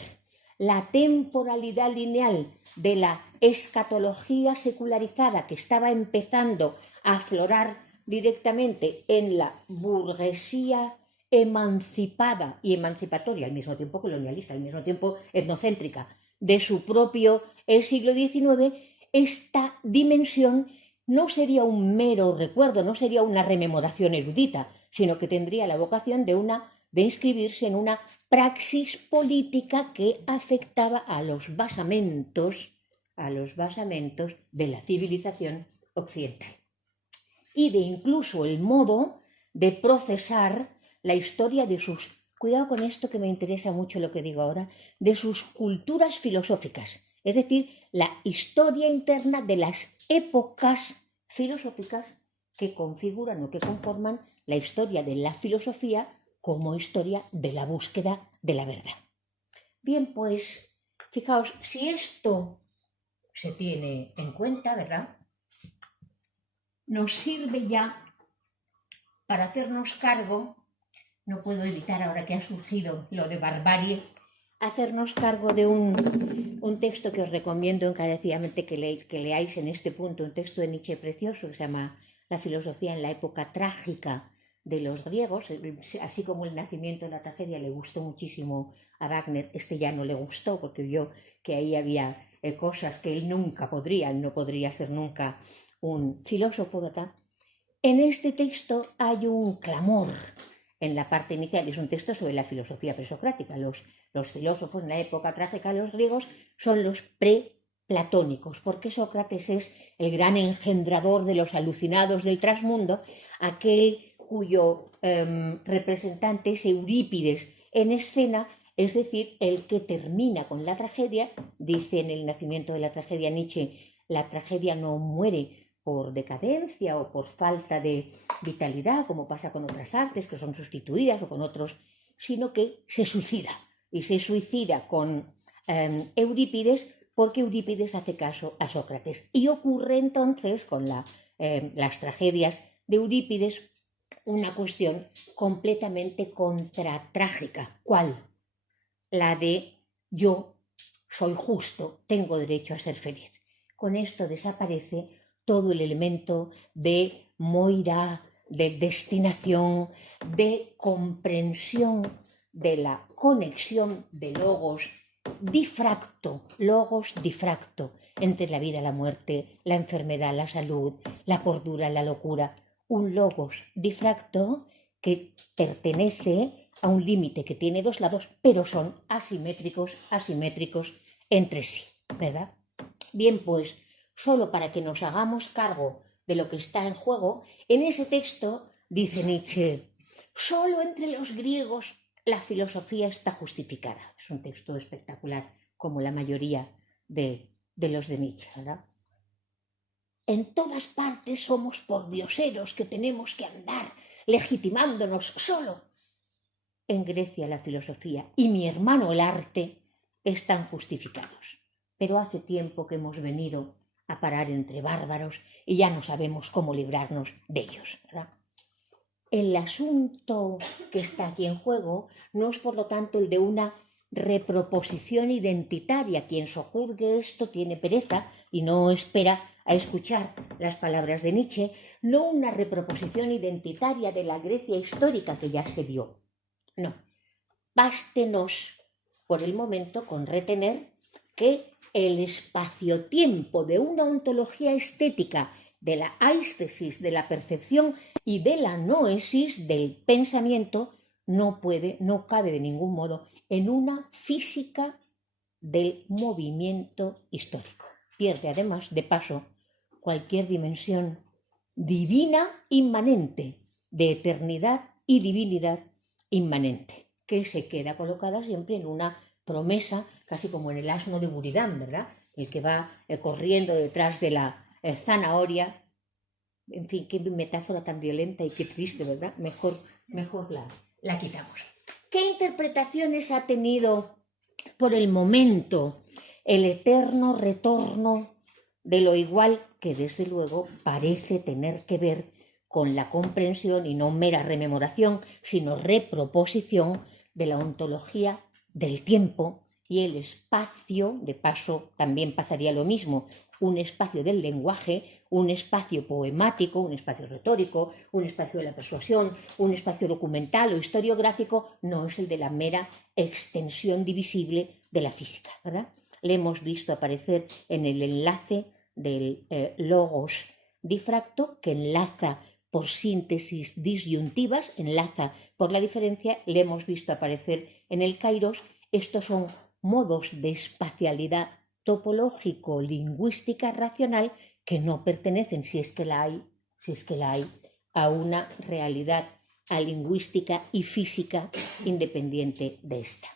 la temporalidad lineal de la escatología secularizada que estaba empezando a aflorar directamente en la burguesía emancipada y emancipatoria, al mismo tiempo colonialista, al mismo tiempo etnocéntrica, de su propio siglo XIX, esta dimensión no sería un mero recuerdo, no sería una rememoración erudita, sino que tendría la vocación de inscribirse en una praxis política que afectaba a los basamentos de la civilización occidental. Y de incluso el modo de procesar la historia de sus, cuidado con esto que me interesa mucho lo que digo ahora, de sus culturas filosóficas, es decir, la historia interna de las épocas filosóficas que configuran o que conforman la historia de la filosofía como historia de la búsqueda de la verdad. Bien, pues, fijaos, si esto se tiene en cuenta, ¿verdad?, nos sirve ya para hacernos cargo, no puedo evitar ahora que ha surgido lo de barbarie, hacernos cargo de un texto que os recomiendo encarecidamente que leáis en este punto, un texto de Nietzsche precioso que se llama La filosofía en la época trágica de los griegos, así como el nacimiento de la tragedia le gustó muchísimo a Wagner, este ya no le gustó porque vio que ahí había cosas que él no podría ser nunca un filósofo, ¿verdad? En este texto hay un clamor en la parte inicial, es un texto sobre la filosofía presocrática. Los filósofos en la época trágica de los griegos son los preplatónicos, porque Sócrates es el gran engendrador de los alucinados del trasmundo, aquel cuyo representante es Eurípides en escena, es decir, el que termina con la tragedia. Dice en El nacimiento de la tragedia Nietzsche, la tragedia no muere por decadencia o por falta de vitalidad, como pasa con otras artes que son sustituidas o con otros, sino que se suicida. Y se suicida con Eurípides porque Eurípides hace caso a Sócrates. Y ocurre entonces con las tragedias de Eurípides una cuestión completamente contratrágica. ¿Cuál? La de yo soy justo, tengo derecho a ser feliz. Con esto desaparece todo el elemento de moira, de destinación, de comprensión de la conexión de logos difracto entre la vida y la muerte, la enfermedad, la salud, la cordura, la locura. Un logos difracto que pertenece a un límite que tiene dos lados, pero son asimétricos entre sí, ¿verdad? Bien, pues, solo para que nos hagamos cargo de lo que está en juego, en ese texto dice Nietzsche, solo entre los griegos la filosofía está justificada. Es un texto espectacular, como la mayoría de los de Nietzsche, ¿verdad? En todas partes somos pordioseros que tenemos que andar legitimándonos solo. En Grecia la filosofía y mi hermano el arte están justificados. Pero hace tiempo que hemos venido a parar entre bárbaros y ya no sabemos cómo librarnos de ellos, ¿verdad? El asunto que está aquí en juego no es, por lo tanto, el de una reproposición identitaria. Quien sojuzgue esto tiene pereza y no espera a escuchar las palabras de Nietzsche, no una reproposición identitaria de la Grecia histórica que ya se dio. No, bástenos por el momento con retener que el espacio-tiempo de una ontología estética, de la aistesis, de la percepción y de la noesis del pensamiento, no cabe de ningún modo en una física del movimiento histórico. Pierde además, de paso, cualquier dimensión divina inmanente, de eternidad y divinidad inmanente, que se queda colocada siempre en una promesa casi como en el asno de Buridán, ¿verdad? El que va corriendo detrás de la zanahoria. En fin, qué metáfora tan violenta y qué triste, ¿verdad? Mejor la quitamos. ¿Qué interpretaciones ha tenido por el momento el eterno retorno de lo igual, que desde luego parece tener que ver con la comprensión y no mera rememoración, sino reproposición de la ontología del tiempo y el espacio? De paso, también pasaría lo mismo, un espacio del lenguaje, un espacio poemático, un espacio retórico, un espacio de la persuasión, un espacio documental o historiográfico, no es el de la mera extensión divisible de la física, ¿verdad? Le hemos visto aparecer en el enlace del logos difracto, que enlaza por síntesis disyuntivas, enlaza por la diferencia. Le hemos visto aparecer en el kairos. Estos son modos de espacialidad topológico-lingüística racional que no pertenecen, si es que la hay, a una realidad lingüística y física independiente de esta.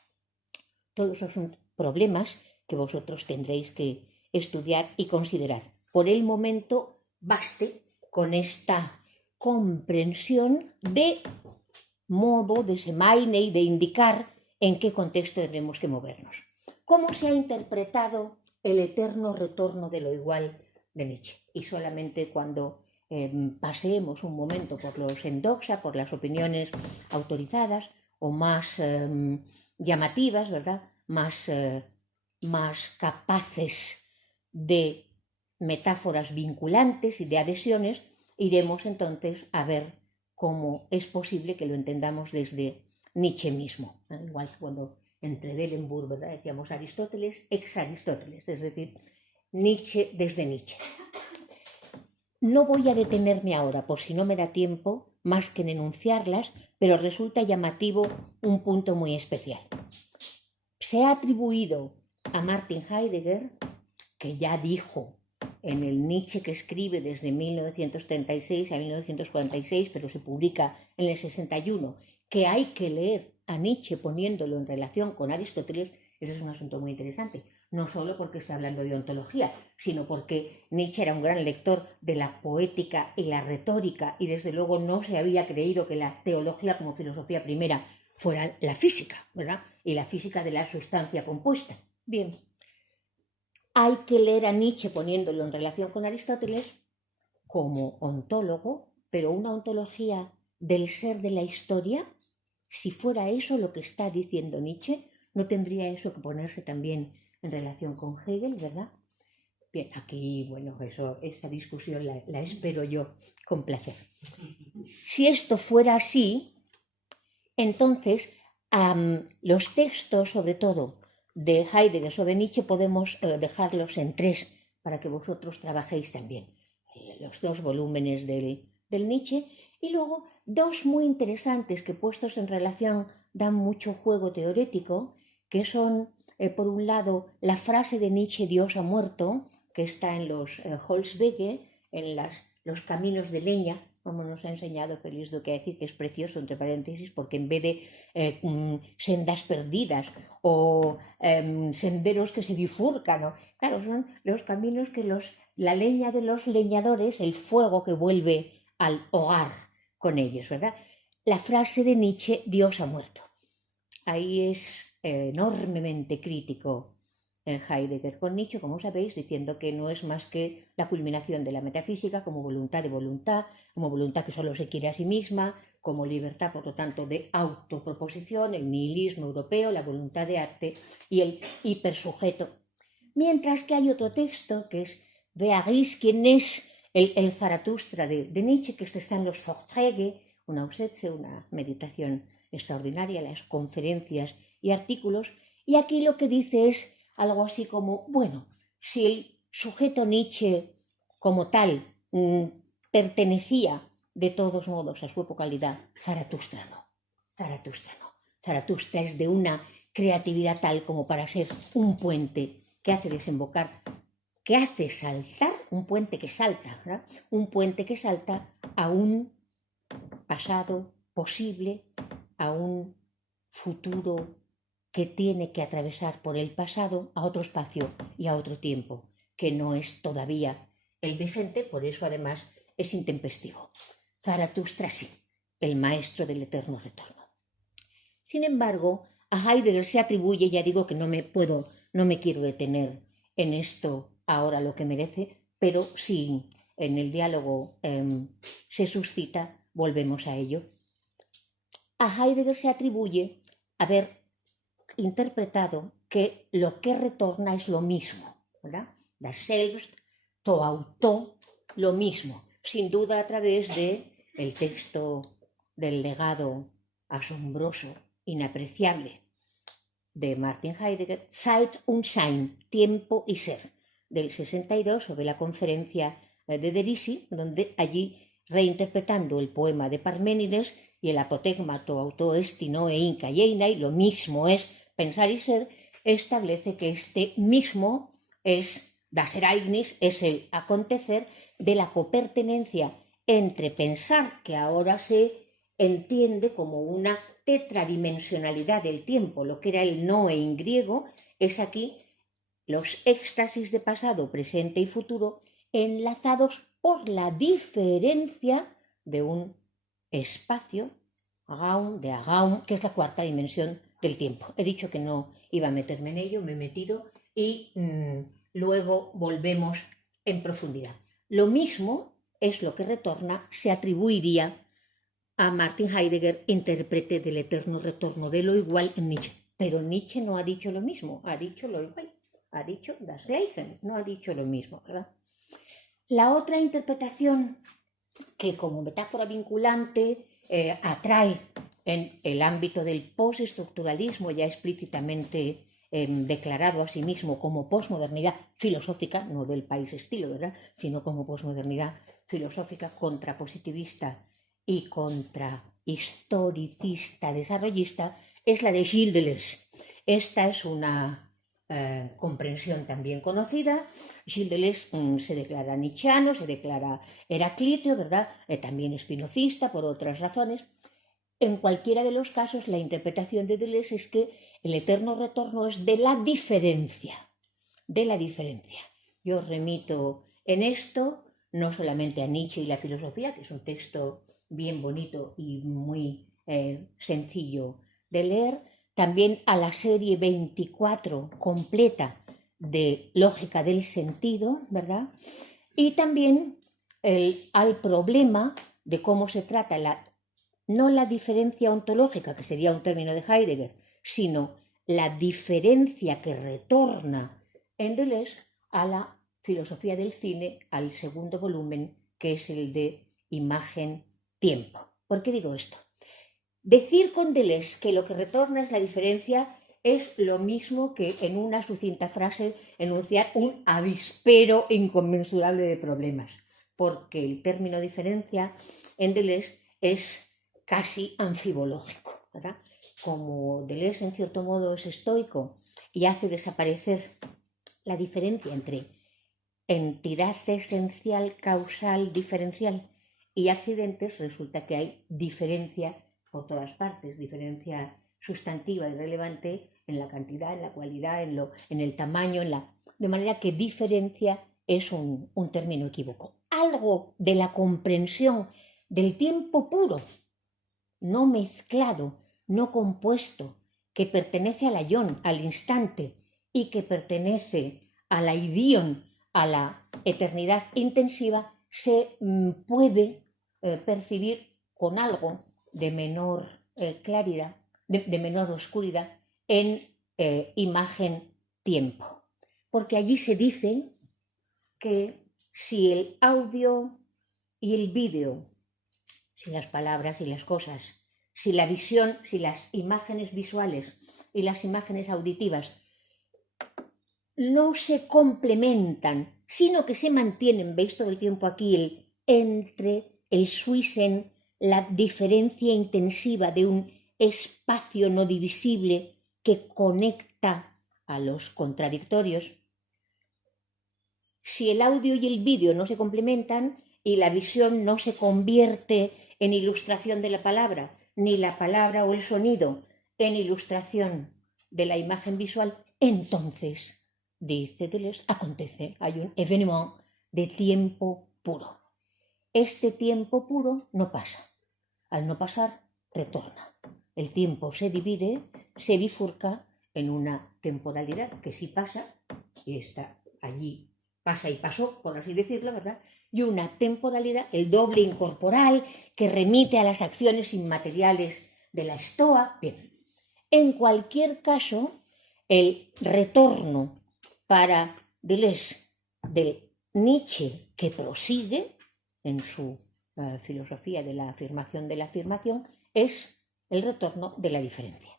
Todos esos son problemas que vosotros tendréis que estudiar y considerar. Por el momento, baste con esta comprensión de modo, de semaine y de indicar en qué contexto debemos que movernos. ¿Cómo se ha interpretado el eterno retorno de lo igual de Nietzsche? Y solamente cuando paseemos un momento por los endoxa, por las opiniones autorizadas o más llamativas, ¿verdad? Más capaces de metáforas vinculantes y de adhesiones, iremos entonces a ver cómo es posible que lo entendamos desde Nietzsche mismo. Igual que cuando entre Dellenburg, ¿verdad?, decíamos Aristóteles ex Aristóteles, es decir, Nietzsche desde Nietzsche. No voy a detenerme ahora, por si no me da tiempo, más que en enunciarlas, pero resulta llamativo un punto muy especial. Se ha atribuido a Martin Heidegger, que ya dijo en el Nietzsche que escribe desde 1936 a 1946, pero se publica en el 61, que hay que leer a Nietzsche poniéndolo en relación con Aristóteles. Eso es un asunto muy interesante, no solo porque está hablando de ontología, sino porque Nietzsche era un gran lector de la poética y la retórica, y desde luego no se había creído que la teología como filosofía primera fuera la física, ¿verdad? Y la física de la sustancia compuesta. Bien, hay que leer a Nietzsche poniéndolo en relación con Aristóteles como ontólogo, pero una ontología del ser de la historia. Si fuera eso lo que está diciendo Nietzsche, no tendría eso que ponerse también en relación con Hegel, ¿verdad? Bien, aquí, bueno, esa discusión la espero yo con placer. Si esto fuera así, entonces los textos, sobre todo de Heidegger o de Nietzsche, podemos dejarlos en 3 para que vosotros trabajéis también. Los 2 volúmenes del Nietzsche, y luego 2 muy interesantes que, puestos en relación, dan mucho juego teorético, que son, por un lado, la frase de Nietzsche Dios ha muerto, que está en los Holzwege, en los caminos de leña, como nos ha enseñado Félix Duque a decir, que es precioso, entre paréntesis, porque en vez de sendas perdidas o senderos que se bifurcan, ¿no? Claro, son los caminos que la leña de los leñadores, el fuego que vuelve al hogar con ellos, ¿verdad? La frase de Nietzsche, Dios ha muerto. Ahí es enormemente crítico Heidegger con Nietzsche, como sabéis, diciendo que no es más que la culminación de la metafísica como voluntad de voluntad, como voluntad que solo se quiere a sí misma, como libertad, por lo tanto, de autoproposición, el nihilismo europeo, la voluntad de arte y el hipersujeto. Mientras que hay otro texto que es Veáis quién es el Zaratustra de Nietzsche, que está en los Vorträge, una Aussetze, una meditación extraordinaria, las conferencias y artículos, y aquí lo que dice es algo así como, bueno, si el sujeto Nietzsche como tal pertenecía de todos modos a su epocalidad, Zaratustra no. Zaratustra es de una creatividad tal como para ser un puente que hace desembocar, que hace saltar, un puente que salta, ¿verdad? Un puente que salta a un pasado posible, a un futuro que tiene que atravesar por el pasado a otro espacio y a otro tiempo, que no es todavía el vigente, por eso además es intempestivo. Zaratustra sí, el maestro del eterno retorno. Sin embargo, a Heidegger se atribuye, ya digo que no me quiero detener en esto ahora lo que merece, pero si en el diálogo se suscita, volvemos a ello. A Heidegger se atribuye haber interpretado que lo que retorna es lo mismo, ¿verdad? Das selbst, to auto, lo mismo, sin duda a través de el texto del legado asombroso, inapreciable de Martin Heidegger, Zeit und Sein, tiempo y ser, del 62, sobre la conferencia de Derisi, donde allí, reinterpretando el poema de Parménides y el apotegma to auto esti no e inca y lo mismo es pensar y ser, establece que este mismo es das Ereignis, es el acontecer de la copertenencia entre pensar, que ahora se entiende como una tetradimensionalidad del tiempo, lo que era el noe en griego, es aquí los éxtasis de pasado, presente y futuro enlazados por la diferencia de un espacio, Raum, de Raum, que es la cuarta dimensión del tiempo. He dicho que no iba a meterme en ello, me he metido y luego volvemos en profundidad. Lo mismo es lo que retorna, se atribuiría a Martin Heidegger, intérprete del eterno retorno de lo igual en Nietzsche. Pero Nietzsche no ha dicho lo mismo, ha dicho lo igual, ha dicho das Gleichen, no ha dicho lo mismo, ¿verdad? La otra interpretación que como metáfora vinculante atrae en el ámbito del postestructuralismo, ya explícitamente declarado a sí mismo como posmodernidad filosófica, no del país estilo, ¿verdad?, sino como posmodernidad filosófica contrapositivista y contra historicista desarrollista, es la de Gilles Deleuze. Esta es una comprensión también conocida. Gilles Deleuze se declara nietzscheano, se declara heraclíteo, ¿verdad? También espinocista por otras razones. En cualquiera de los casos, la interpretación de Deleuze es que el eterno retorno es de la diferencia, de la diferencia. Yo remito en esto no solamente a Nietzsche y la filosofía, que es un texto bien bonito y muy sencillo de leer, también a la serie 24 completa de Lógica del Sentido, ¿verdad? Y también al problema de cómo se trata no la diferencia ontológica, que sería un término de Heidegger, sino la diferencia que retorna en Deleuze a la filosofía del cine, al segundo volumen, que es el de imagen-tiempo. ¿Por qué digo esto? Decir con Deleuze que lo que retorna es la diferencia es lo mismo que en una sucinta frase enunciar un avispero inconmensurable de problemas, porque el término diferencia en Deleuze es casi anfibológico, ¿verdad? Como Deleuze en cierto modo es estoico y hace desaparecer la diferencia entre entidad esencial, causal, diferencial y accidentes, resulta que hay diferencia por todas partes, diferencia sustantiva y relevante en la cantidad, en la cualidad, en el tamaño, de manera que diferencia es un término equívoco. Algo de la comprensión del tiempo puro, no mezclado, no compuesto, que pertenece al aion, al instante, y que pertenece a la idion, a la eternidad intensiva, se puede percibir con algo de menor claridad, de menor oscuridad, en imagen-tiempo. Porque allí se dice que si el audio y el vídeo, si las palabras y las cosas, si la visión, si las imágenes visuales y las imágenes auditivas no se complementan, sino que se mantienen, veis todo el tiempo aquí el entre, el zwischen, la diferencia intensiva de un espacio no divisible que conecta a los contradictorios. Si el audio y el vídeo no se complementan y la visión no se convierte en ilustración de la palabra, ni la palabra o el sonido en ilustración de la imagen visual, entonces, dice Deleuze, acontece, hay un événement de tiempo puro. Este tiempo puro no pasa. Al no pasar, retorna. El tiempo se divide, se bifurca en una temporalidad que sí pasa, y está allí, pasa y pasó, por así decirlo, ¿verdad? Y una temporalidad, el doble incorporal, que remite a las acciones inmateriales de la estoa. Bien, en cualquier caso, el retorno para Deleuze del Nietzsche que prosigue en su filosofía de la afirmación es el retorno de la diferencia.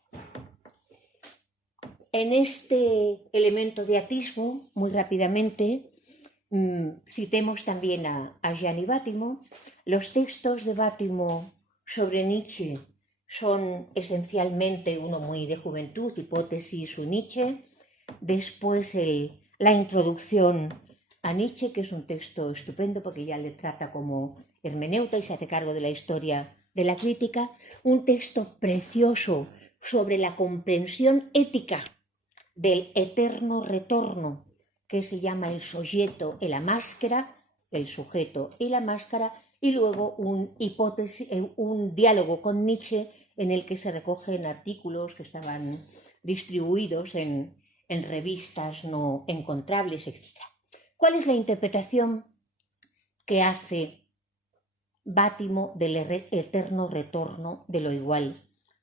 En este elemento de atismo, muy rápidamente, citemos también a Gianni Vattimo. Los textos de Vattimo sobre Nietzsche son esencialmente uno muy de juventud, Hipótesis su Nietzsche, después la introducción a Nietzsche, que es un texto estupendo porque ya le trata como hermeneuta y se hace cargo de la historia de la crítica, un texto precioso sobre la comprensión ética del eterno retorno, que se llama el sujeto y la máscara, el sujeto y la máscara, y luego un diálogo con Nietzsche en el que se recogen artículos que estaban distribuidos en revistas no encontrables, etc. ¿Cuál es la interpretación que hace Vattimo del eterno retorno de lo igual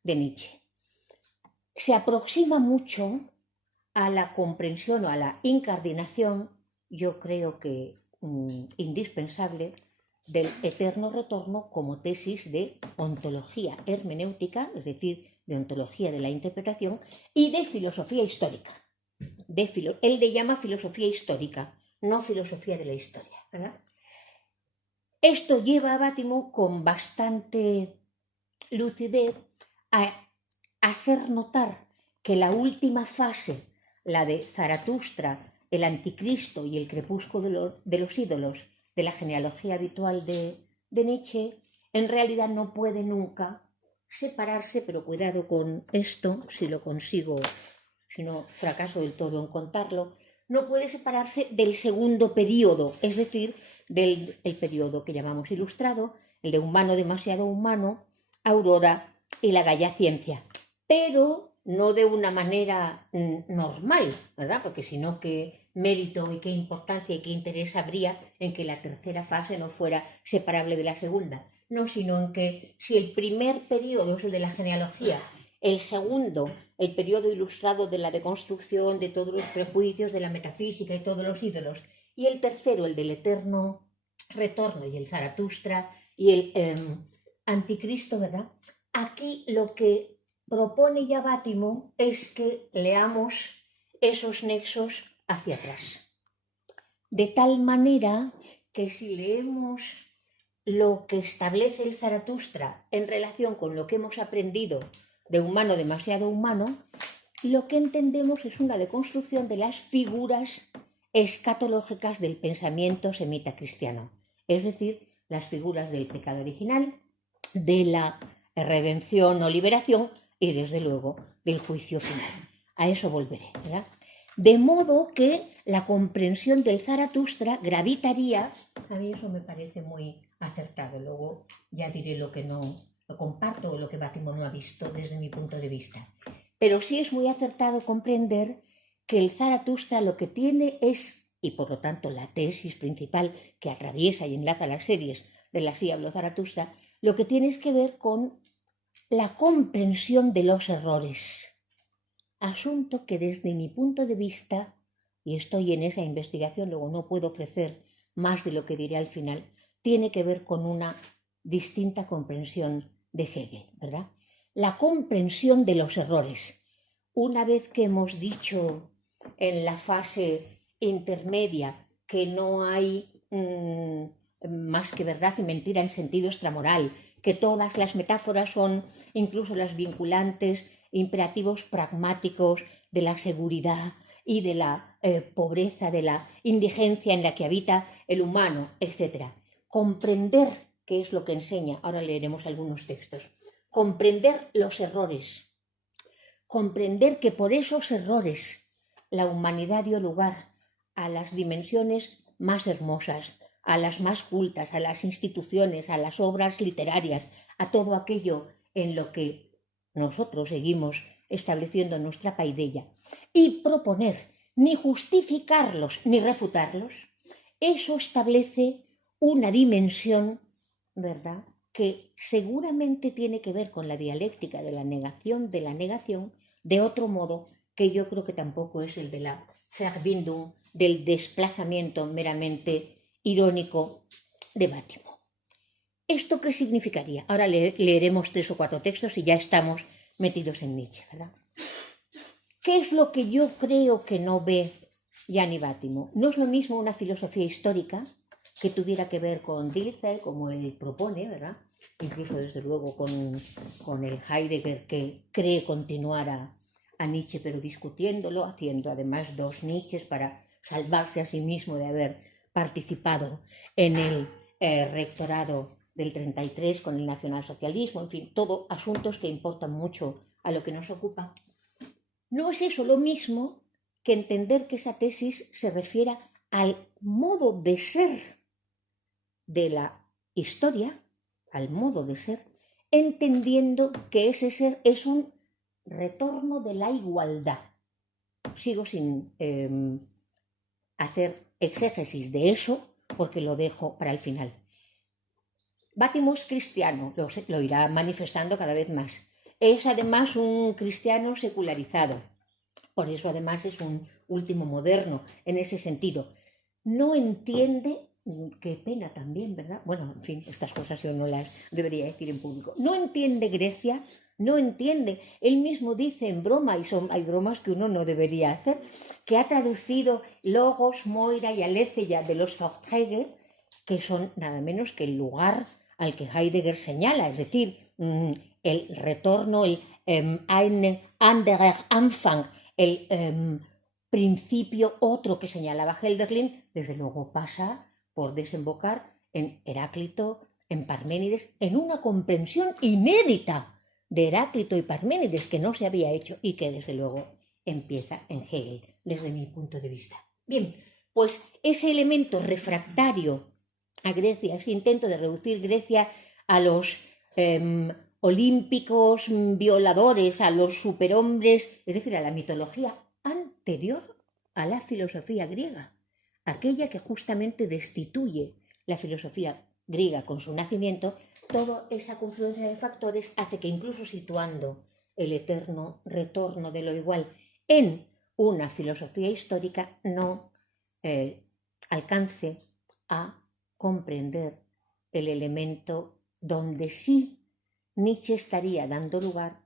de Nietzsche? Se aproxima mucho a la comprensión o a la incardinación, yo creo que indispensable, del eterno retorno como tesis de ontología hermenéutica, es decir, de ontología de la interpretación, y de filosofía histórica. Él le llama filosofía histórica, no filosofía de la historia, ¿verdad? Esto lleva a Vattimo con bastante lucidez a hacer notar que la última fase, la de Zaratustra, el anticristo y el crepúsculo de los ídolos de la genealogía habitual de Nietzsche, en realidad no puede nunca separarse, pero cuidado con esto, si lo consigo, si no fracaso del todo en contarlo, no puede separarse del segundo periodo, es decir, del periodo que llamamos ilustrado, el de humano demasiado humano, Aurora y la Gaia Ciencia, pero no de una manera normal, ¿verdad? Porque si no, qué mérito y qué importancia y qué interés habría en que la tercera fase no fuera separable de la segunda. No, sino en que si el primer periodo es el de la genealogía, el segundo, el periodo ilustrado de la deconstrucción de todos los prejuicios de la metafísica y todos los ídolos, y el tercero, el del eterno retorno y el Zaratustra y el anticristo, ¿verdad? Aquí lo que propone ya Vattimo es que leamos esos nexos hacia atrás. De tal manera que si leemos lo que establece el Zaratustra en relación con lo que hemos aprendido de humano demasiado humano, lo que entendemos es una deconstrucción de las figuras escatológicas del pensamiento semita cristiano, es decir, las figuras del pecado original, de la redención o liberación y, desde luego, del juicio final. A eso volveré, ¿verdad? De modo que la comprensión del Zaratustra gravitaría, a mí eso me parece muy acertado, luego ya diré lo que no lo comparto o lo que Vattimo no ha visto desde mi punto de vista. Pero sí es muy acertado comprender que el Zaratustra lo que tiene es, y por lo tanto la tesis principal que atraviesa y enlaza las series de la Sí hablo Zaratustra, lo que tiene es que ver con la comprensión de los errores. Asunto que desde mi punto de vista, y estoy en esa investigación, luego no puedo ofrecer más de lo que diré al final, tiene que ver con una distinta comprensión de Hegel, ¿verdad? La comprensión de los errores. Una vez que hemos dicho en la fase intermedia que no hay más que verdad y mentira en sentido extramoral, que todas las metáforas son, incluso las vinculantes, imperativos pragmáticos de la seguridad y de la pobreza, de la indigencia en la que habita el humano, etc. Comprender, que es lo que enseña, ahora leeremos algunos textos, comprender los errores comprender que por esos errores la humanidad dio lugar a las dimensiones más hermosas, a las más cultas, a las instituciones, a las obras literarias, a todo aquello en lo que nosotros seguimos estableciendo nuestra paideia, y proponer ni justificarlos ni refutarlos, eso establece una dimensión, ¿verdad?, que seguramente tiene que ver con la dialéctica de la negación, de otro modo que yo creo que tampoco es el de la Verbindung, del desplazamiento meramente irónico de Bátimo. ¿Esto qué significaría? Ahora leeremos 3 o 4 textos y ya estamos metidos en Nietzsche, ¿verdad? ¿Qué es lo que yo creo que no ve Gianni Bátimo? No es lo mismo una filosofía histórica que tuviera que ver con Dilthey, como él propone, ¿verdad? Incluso, desde luego, con el Heidegger que cree continuar a Nietzsche, pero discutiéndolo, haciendo además 2 Nietzsches para salvarse a sí mismo de haber participado en el rectorado del 33 con el nacionalsocialismo, en fin, todo asuntos que importan mucho a lo que nos ocupa. No es eso lo mismo que entender que esa tesis se refiera al modo de ser de la historia, al modo de ser, entendiendo que ese ser es un retorno de la igualdad. Sigo sin hacer exégesis de eso porque lo dejo para el final. Bátimo es cristiano, lo irá manifestando cada vez más. Es además un cristiano secularizado, por eso además es un último moderno en ese sentido. No entiende, qué pena también, ¿verdad? Bueno, en fin, estas cosas yo no las debería decir en público. No entiende Grecia, no entiende. Él mismo dice en broma, y hay bromas que uno no debería hacer, que ha traducido Logos, Moira y Aletheia de los Vorträge, que son nada menos que el lugar al que Heidegger señala, es decir, el retorno, el ein anderer Anfang, el principio otro que señalaba Hölderlin, desde luego pasa por desembocar en Heráclito, en Parménides, en una comprensión inédita de Heráclito y Parménides que no se había hecho y que desde luego empieza en Hegel, desde mi punto de vista. Bien, pues ese elemento refractario a Grecia, ese intento de reducir Grecia a los olímpicos violadores, a los superhombres, es decir, a la mitología anterior a la filosofía griega, aquella que justamente destituye la filosofía griega con su nacimiento. Toda esa confluencia de factores hace que, incluso situando el eterno retorno de lo igual en una filosofía histórica, no alcance a comprender el elemento donde sí Nietzsche estaría dando lugar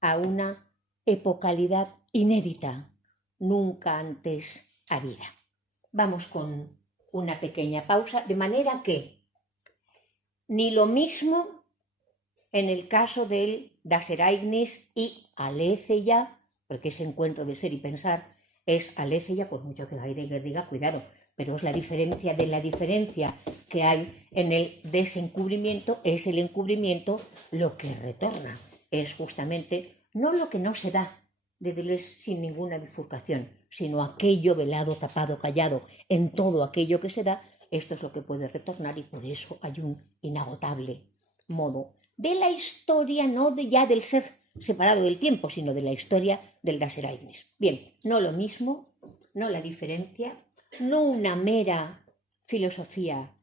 a una epocalidad inédita, nunca antes habida. Vamos con una pequeña pausa, de manera que ni lo mismo en el caso del Das Ereignis y Aletheia, porque ese encuentro de ser y pensar es Aletheia, por mucho que Heidegger diga, cuidado, pero es la diferencia de la diferencia que hay en el desencubrimiento, es el encubrimiento lo que retorna, es justamente no lo que no se da de Deleuze sin ninguna bifurcación, sino aquello velado, tapado, callado, en todo aquello que se da, esto es lo que puede retornar y por eso hay un inagotable modo de la historia, no ya del ser separado del tiempo, sino de la historia del Das Ereignis. Bien, no lo mismo, no la diferencia, no una mera filosofía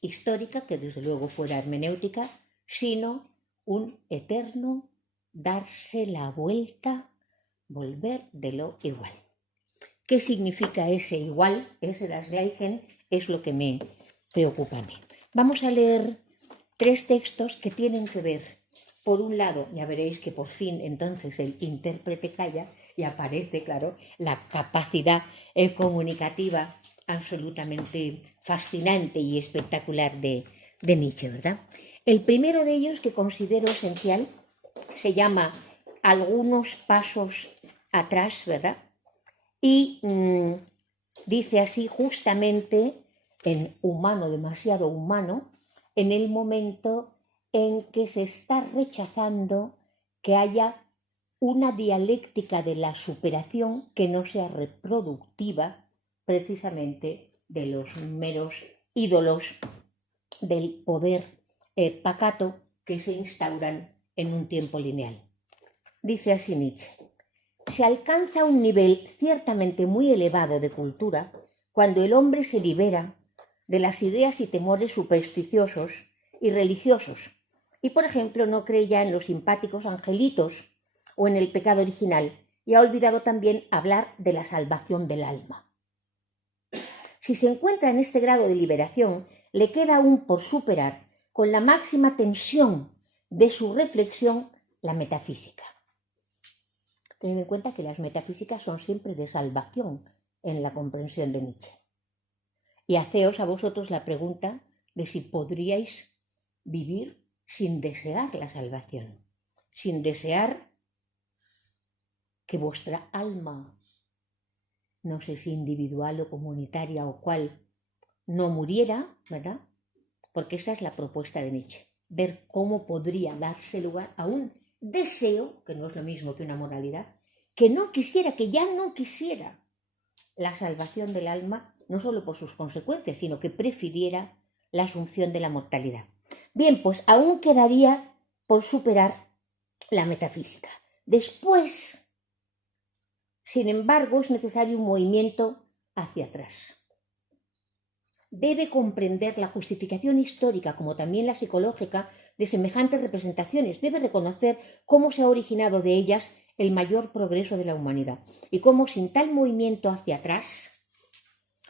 histórica, que desde luego fuera hermenéutica, sino un eterno darse la vuelta, volver de lo igual. ¿Qué significa ese igual? Ese das Gleichen es lo que me preocupa a mí. Vamos a leer 3 textos que tienen que ver, por un lado, ya veréis que por fin entonces el intérprete calla y aparece, claro, la capacidad comunicativa absolutamente fascinante y espectacular de Nietzsche, ¿verdad? El primero de ellos, que considero esencial, se llama Algunos pasos atrás, ¿verdad? Y dice así, justamente en Humano, demasiado humano, en el momento en que se está rechazando que haya una dialéctica de la superación que no sea reproductiva precisamente de los meros ídolos del poder pacato que se instauran en un tiempo lineal. Dice así Nietzsche: se alcanza un nivel ciertamente muy elevado de cultura cuando el hombre se libera de las ideas y temores supersticiosos y religiosos y, por ejemplo, no cree ya en los simpáticos angelitos o en el pecado original, y ha olvidado también hablar de la salvación del alma. Si se encuentra en este grado de liberación, le queda aún por superar con la máxima tensión de su reflexión la metafísica. Tened en cuenta que las metafísicas son siempre de salvación en la comprensión de Nietzsche. Y haceos a vosotros la pregunta de si podríais vivir sin desear la salvación, sin desear que vuestra alma, no sé si individual o comunitaria o cual, no muriera, ¿verdad? Porque esa es la propuesta de Nietzsche, ver cómo podría darse lugar a un deseo, que no es lo mismo que una moralidad, que no quisiera, que ya no quisiera la salvación del alma, no solo por sus consecuencias, sino que prefiriera la asunción de la mortalidad. Bien, pues aún quedaría por superar la metafísica. Después, sin embargo, es necesario un movimiento hacia atrás. Debe comprender la justificación histórica, como también la psicológica, de semejantes representaciones. Debe reconocer cómo se ha originado de ellas el mayor progreso de la humanidad y cómo sin tal movimiento hacia atrás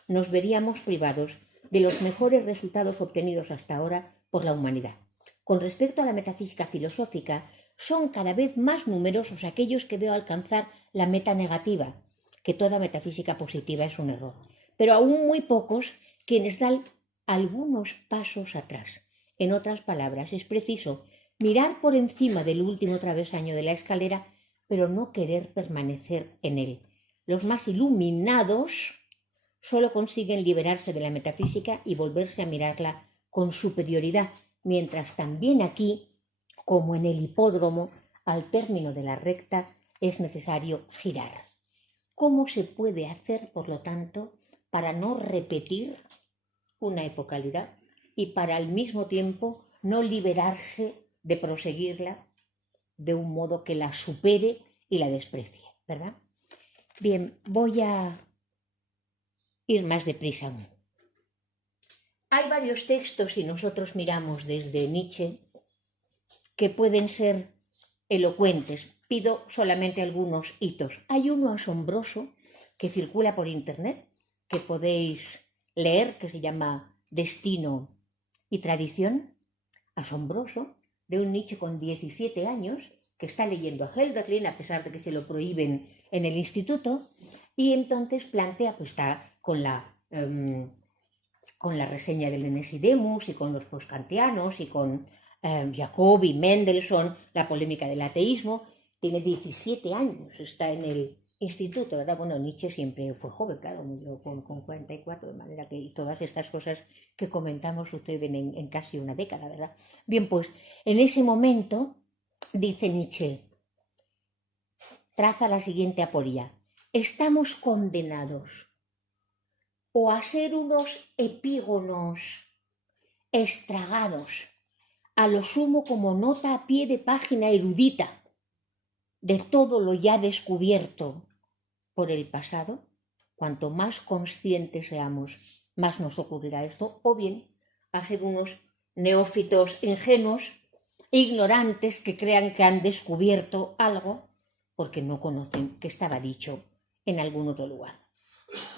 nos veríamos privados de los mejores resultados obtenidos hasta ahora por la humanidad. Con respecto a la metafísica filosófica, son cada vez más numerosos aquellos que veo alcanzar la meta negativa, que toda metafísica positiva es un error, pero aún muy pocos quienes dan algunos pasos atrás. En otras palabras, es preciso mirar por encima del último travesaño de la escalera, pero no querer permanecer en él. Los más iluminados solo consiguen liberarse de la metafísica y volverse a mirarla con superioridad, mientras también aquí, como en el hipódromo, al término de la recta es necesario girar. ¿Cómo se puede hacer, por lo tanto, para no repetir una epocalidad y para al mismo tiempo no liberarse de proseguirla de un modo que la supere y la desprecie, ¿verdad? Bien, voy a ir más deprisa aún. Hay varios textos, si nosotros miramos desde Nietzsche, que pueden ser elocuentes. Pido solamente algunos hitos. Hay uno asombroso que circula por internet, que podéis leer, que se llama Destino y Tradición, asombroso, de un Nietzsche con 17 años, que está leyendo a Hölderlin, a pesar de que se lo prohíben en el instituto, y entonces plantea, pues está con la reseña del Enesidemus y con los postkantianos y con Jacobi, Mendelssohn, la polémica del ateísmo. Tiene 17 años, está en el instituto, ¿verdad? Bueno, Nietzsche siempre fue joven, claro, murió con 44, de manera que todas estas cosas que comentamos suceden en casi una década, ¿verdad? Bien, pues en ese momento, dice Nietzsche, traza la siguiente aporía: estamos condenados o a ser unos epígonos estragados, a lo sumo como nota a pie de página erudita de todo lo ya descubierto por el pasado. Cuanto más conscientes seamos, más nos ocurrirá esto, o bien a ser unos neófitos ingenuos, ignorantes, que crean que han descubierto algo porque no conocen que estaba dicho en algún otro lugar.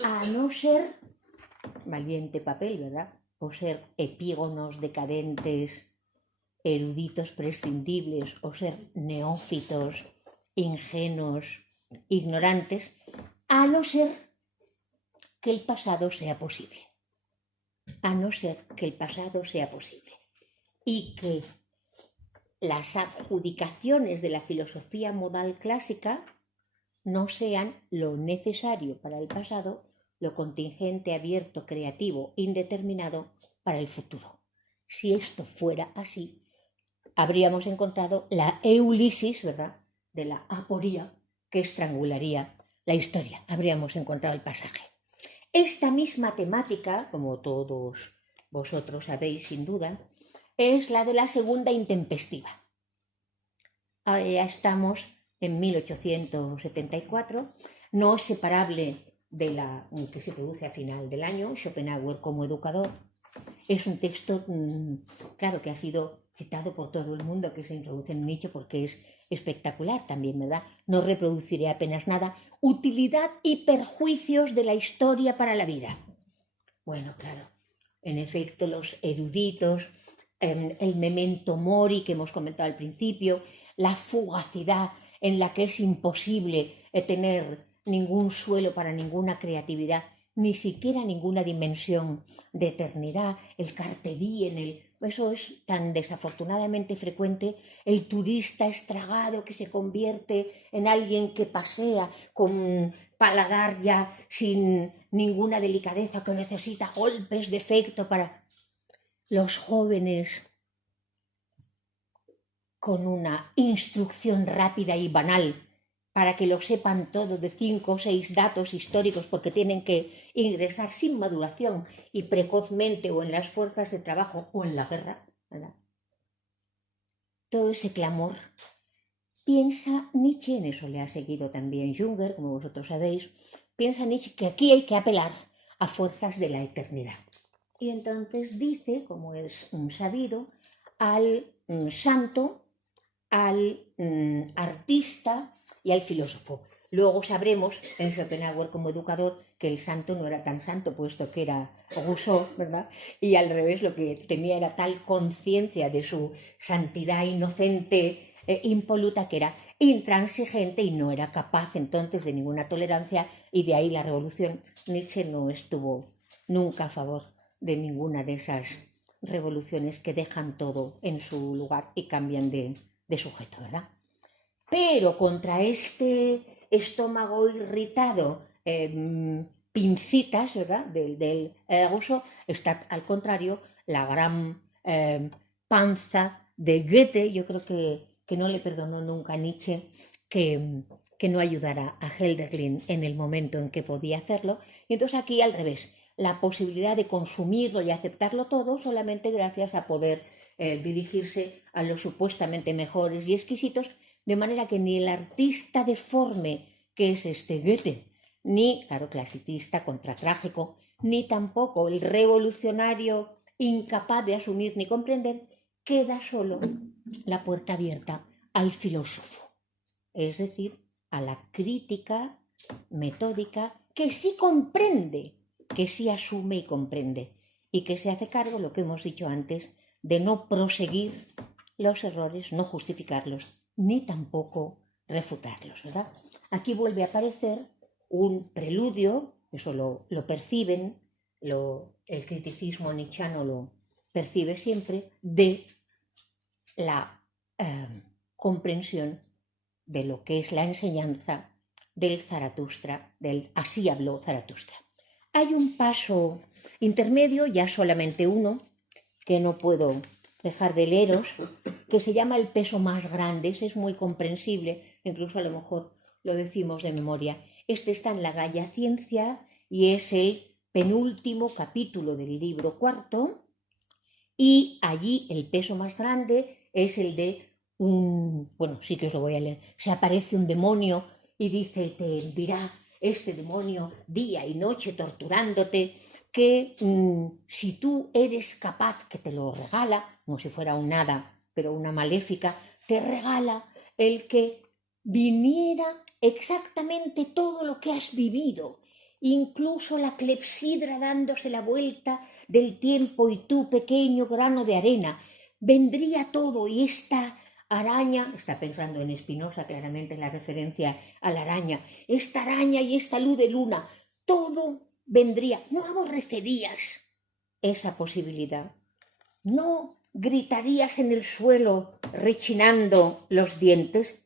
A no ser, valiente papel, ¿verdad?, o ser epígonos decadentes, eruditos prescindibles, o ser neófitos, ingenuos, ignorantes, a no ser que el pasado sea posible. A no ser que el pasado sea posible. Y que las adjudicaciones de la filosofía modal clásica no sean lo necesario para el pasado, lo contingente, abierto, creativo, indeterminado para el futuro. Si esto fuera así, habríamos encontrado la eulisis, ¿verdad?, de la aporía que estrangularía la historia. Habríamos encontrado el pasaje. Esta misma temática, como todos vosotros sabéis sin duda, es la de la segunda intempestiva. Ya estamos en 1874, no es separable de la que se produce a final del año, Schopenhauer como educador. Es un texto, claro, que ha sido citado por todo el mundo, que se introduce en Nietzsche porque es espectacular también, ¿verdad? No reproduciré apenas nada. Utilidad y perjuicios de la historia para la vida. Bueno, claro, en efecto, los eruditos, el memento mori que hemos comentado al principio, la fugacidad en la que es imposible tener ningún suelo para ninguna creatividad, ni siquiera ninguna dimensión de eternidad, el carpe diem, eso es tan desafortunadamente frecuente, el turista estragado que se convierte en alguien que pasea con paladar ya sin ninguna delicadeza, que necesita golpes de efecto para... Los jóvenes con una instrucción rápida y banal para que lo sepan todo de 5 o 6 datos históricos porque tienen que ingresar sin maduración y precozmente o en las fuerzas de trabajo o en la guerra, ¿verdad? Todo ese clamor. Piensa Nietzsche, en eso le ha seguido también Junger, como vosotros sabéis, piensa Nietzsche que aquí hay que apelar a fuerzas de la eternidad. Y entonces dice, como es sabido, al santo, al artista y al filósofo. Luego sabremos en Schopenhauer como educador que el santo no era tan santo, puesto que era Rousseau, ¿verdad? Y al revés, lo que tenía era tal conciencia de su santidad inocente, impoluta, que era intransigente y no era capaz entonces de ninguna tolerancia, y de ahí la revolución. Nietzsche no estuvo nunca a favor de ninguna de esas revoluciones que dejan todo en su lugar y cambian de sujeto, ¿verdad? Pero contra este estómago irritado, pincitas, ¿verdad?, del Rousseau, está al contrario la gran panza de Goethe. Yo creo que no le perdonó nunca a Nietzsche que no ayudara a Hölderlin en el momento en que podía hacerlo. Y entonces aquí al revés, la posibilidad de consumirlo y aceptarlo todo solamente gracias a poder dirigirse a los supuestamente mejores y exquisitos, de manera que ni el artista deforme que es este Goethe, ni, claro, clasicista, contratrágico, ni tampoco el revolucionario incapaz de asumir ni comprender, queda solo la puerta abierta al filósofo, es decir, a la crítica metódica que sí comprende, que sí asume y comprende, y que se hace cargo, lo que hemos dicho antes, de no proseguir los errores, no justificarlos, ni tampoco refutarlos, ¿verdad? Aquí vuelve a aparecer un preludio, eso lo perciben, el criticismo nietzscheano lo percibe siempre, de la comprensión de lo que es la enseñanza del Zaratustra, del así habló Zaratustra. Hay un paso intermedio, ya solamente uno, que no puedo dejar de leeros, que se llama El peso más grande. Ese es muy comprensible, incluso a lo mejor lo decimos de memoria. Este está en la Gaia Ciencia y es el penúltimo capítulo del libro cuarto, y allí el peso más grande es el de bueno, sí que os lo voy a leer. Se aparece un demonio y dice, te dirá este demonio día y noche torturándote, que si tú eres capaz, que te lo regala, como si fuera un hada, pero una maléfica, te regala el que viniera exactamente todo lo que has vivido, incluso la clepsidra dándose la vuelta del tiempo y tú, pequeño grano de arena, vendría todo, y esta araña, está pensando en Spinoza claramente en la referencia a la araña, esta araña y esta luz de luna, todo vendría. ¿No aborrecerías esa posibilidad? ¿No gritarías en el suelo rechinando los dientes?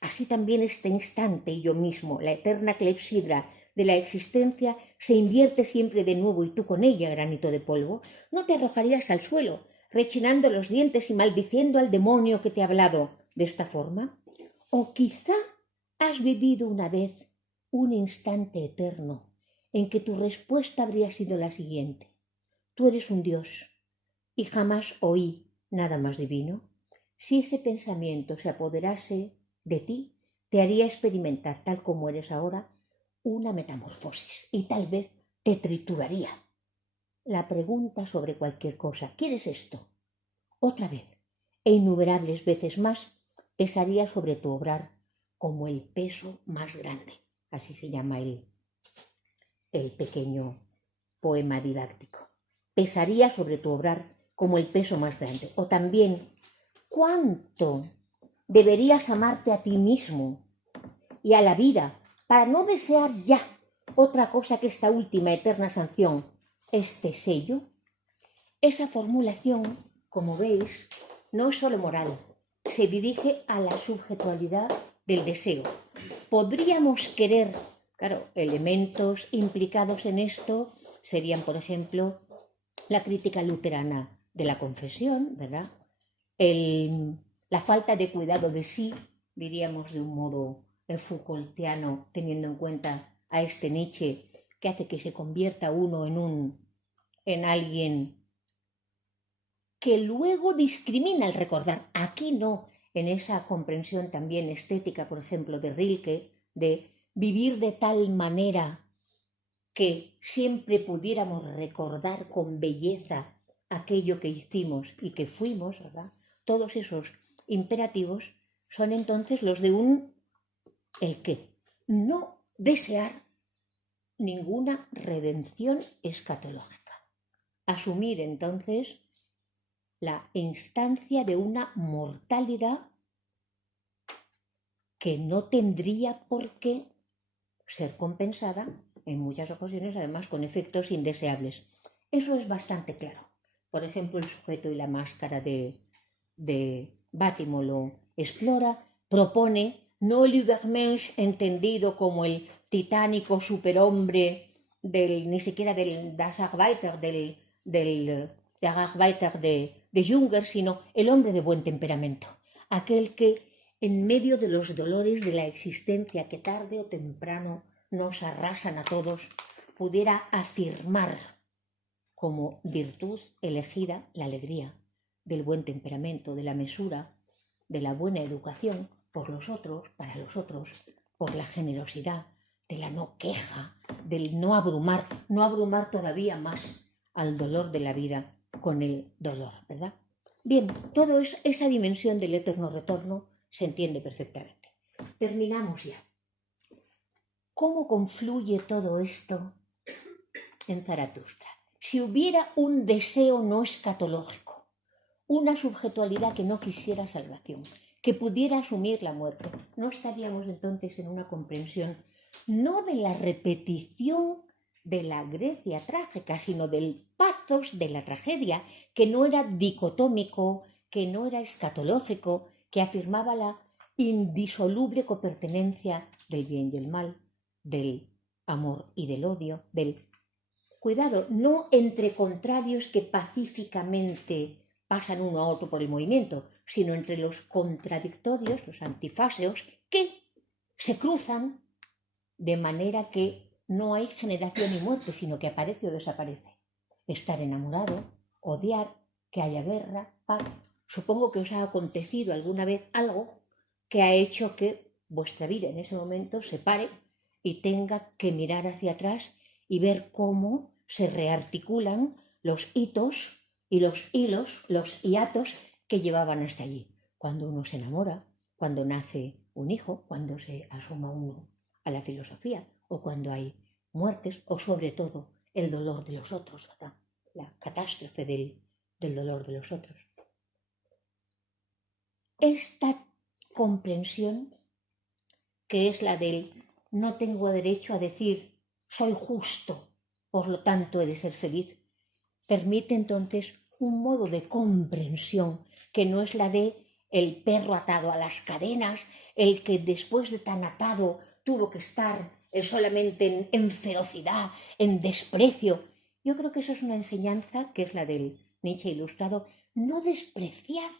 Así también este instante y yo mismo, la eterna clepsidra de la existencia, se invierte siempre de nuevo y tú con ella, granito de polvo. ¿No te arrojarías al suelo rechinando los dientes y maldiciendo al demonio que te ha hablado de esta forma? ¿O quizá has vivido una vez un instante eterno en que tu respuesta habría sido la siguiente: tú eres un Dios y jamás oí nada más divino? Si ese pensamiento se apoderase de ti, te haría experimentar, tal como eres ahora, una metamorfosis y tal vez te trituraría. La pregunta sobre cualquier cosa: ¿quieres esto? Otra vez, e innumerables veces más, pesaría sobre tu obrar como el peso más grande. Así se llama el pequeño poema didáctico. Pesaría sobre tu obrar como el peso más grande. O también, ¿cuánto deberías amarte a ti mismo y a la vida para no desear ya otra cosa que esta última eterna sanción, este sello? Esa formulación, como veis, no es solo moral, se dirige a la subjetualidad del deseo. Podríamos querer, claro, elementos implicados en esto serían, por ejemplo, la crítica luterana de la confesión, ¿verdad? La falta de cuidado de sí, diríamos de un modo Foucaultiano, teniendo en cuenta a este Nietzsche, que hace que se convierta uno en alguien que luego discrimina al recordar. Aquí no, en esa comprensión también estética, por ejemplo, de Rilke, de vivir de tal manera que siempre pudiéramos recordar con belleza aquello que hicimos y que fuimos, ¿verdad? Todos esos imperativos son entonces los de el que no desear ninguna redención escatológica. Asumir entonces la instancia de una mortalidad que no tendría por qué ser compensada en muchas ocasiones, además, con efectos indeseables. Eso es bastante claro. Por ejemplo, el sujeto y la máscara de Bátimo lo explora, propone no el Übermensch entendido como el titánico superhombre ni siquiera del Das Arbeiter, del Arbeiter de Junger, sino el hombre de buen temperamento, aquel que en medio de los dolores de la existencia que tarde o temprano nos arrasan a todos, pudiera afirmar como virtud elegida la alegría del buen temperamento, de la mesura, de la buena educación por los otros, para los otros, por la generosidad, de la no queja, del no abrumar todavía más al dolor de la vida con el dolor, ¿verdad? Bien, toda esa dimensión del eterno retorno se entiende perfectamente. Terminamos ya. ¿Cómo confluye todo esto en Zaratustra? Si hubiera un deseo no escatológico, una subjetualidad que no quisiera salvación, que pudiera asumir la muerte, no estaríamos entonces en una comprensión no de la repetición de la Grecia trágica, sino del pathos de la tragedia, que no era dicotómico, que no era escatológico, que afirmaba la indisoluble copertenencia del bien y el mal, del amor y del odio, del cuidado, no entre contrarios que pacíficamente pasan uno a otro por el movimiento, sino entre los contradictorios, los antifáseos, que se cruzan de manera que no hay generación y muerte, sino que aparece o desaparece. Estar enamorado, odiar, que haya guerra, paz. Supongo que os ha acontecido alguna vez algo que ha hecho que vuestra vida en ese momento se pare y tenga que mirar hacia atrás y ver cómo se rearticulan los hitos y los hilos, los hiatos que llevaban hasta allí. Cuando uno se enamora, cuando nace un hijo, cuando se asoma uno a la filosofía, o cuando hay muertes, o sobre todo el dolor de los otros, ¿verdad? La catástrofe del dolor de los otros. Esta comprensión, que es la del no tengo derecho a decir soy justo, por lo tanto he de ser feliz, permite entonces un modo de comprensión que no es la de el perro atado a las cadenas, el que después de tan atado tuvo que estar solamente en ferocidad, en desprecio. Yo creo que eso es una enseñanza que es la del Nietzsche ilustrado, no despreciar,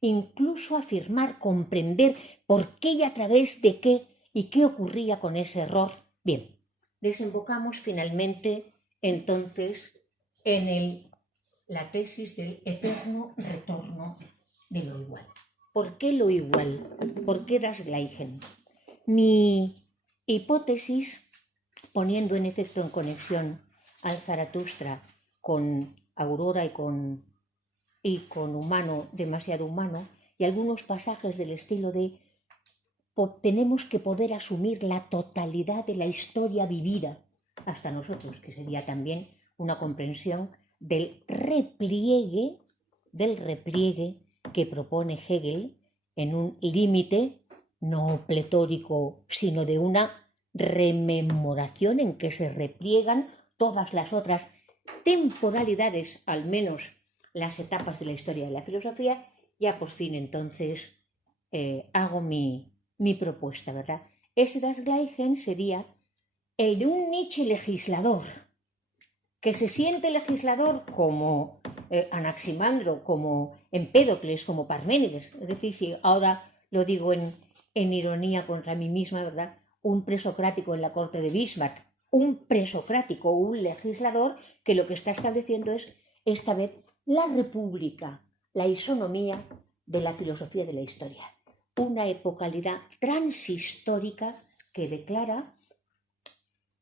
incluso afirmar, comprender por qué y a través de qué y qué ocurría con ese error. Bien, desembocamos finalmente entonces en la tesis del eterno retorno de lo igual. ¿Por qué lo igual? ¿Por qué das Gleichen? Mi hipótesis, poniendo en efecto en conexión al Zaratustra con Aurora y con humano, demasiado humano, y algunos pasajes del estilo de tenemos que poder asumir la totalidad de la historia vivida hasta nosotros, que sería también una comprensión del repliegue que propone Hegel en un límite no pletórico, sino de una rememoración en que se repliegan todas las otras temporalidades, al menos las etapas de la historia de la filosofía. Ya por fin entonces hago mi propuesta, ¿verdad? Ese Das Gleichen sería el de un Nietzsche legislador, que se siente legislador como Anaximandro, como Empédocles, como Parménides. Es decir, si ahora lo digo en ironía contra mí misma, ¿verdad? Un presocrático en la corte de Bismarck, un presocrático, un legislador que lo que está estableciendo es, esta vez, la república, la isonomía de la filosofía de la historia. Una epocalidad transhistórica que declara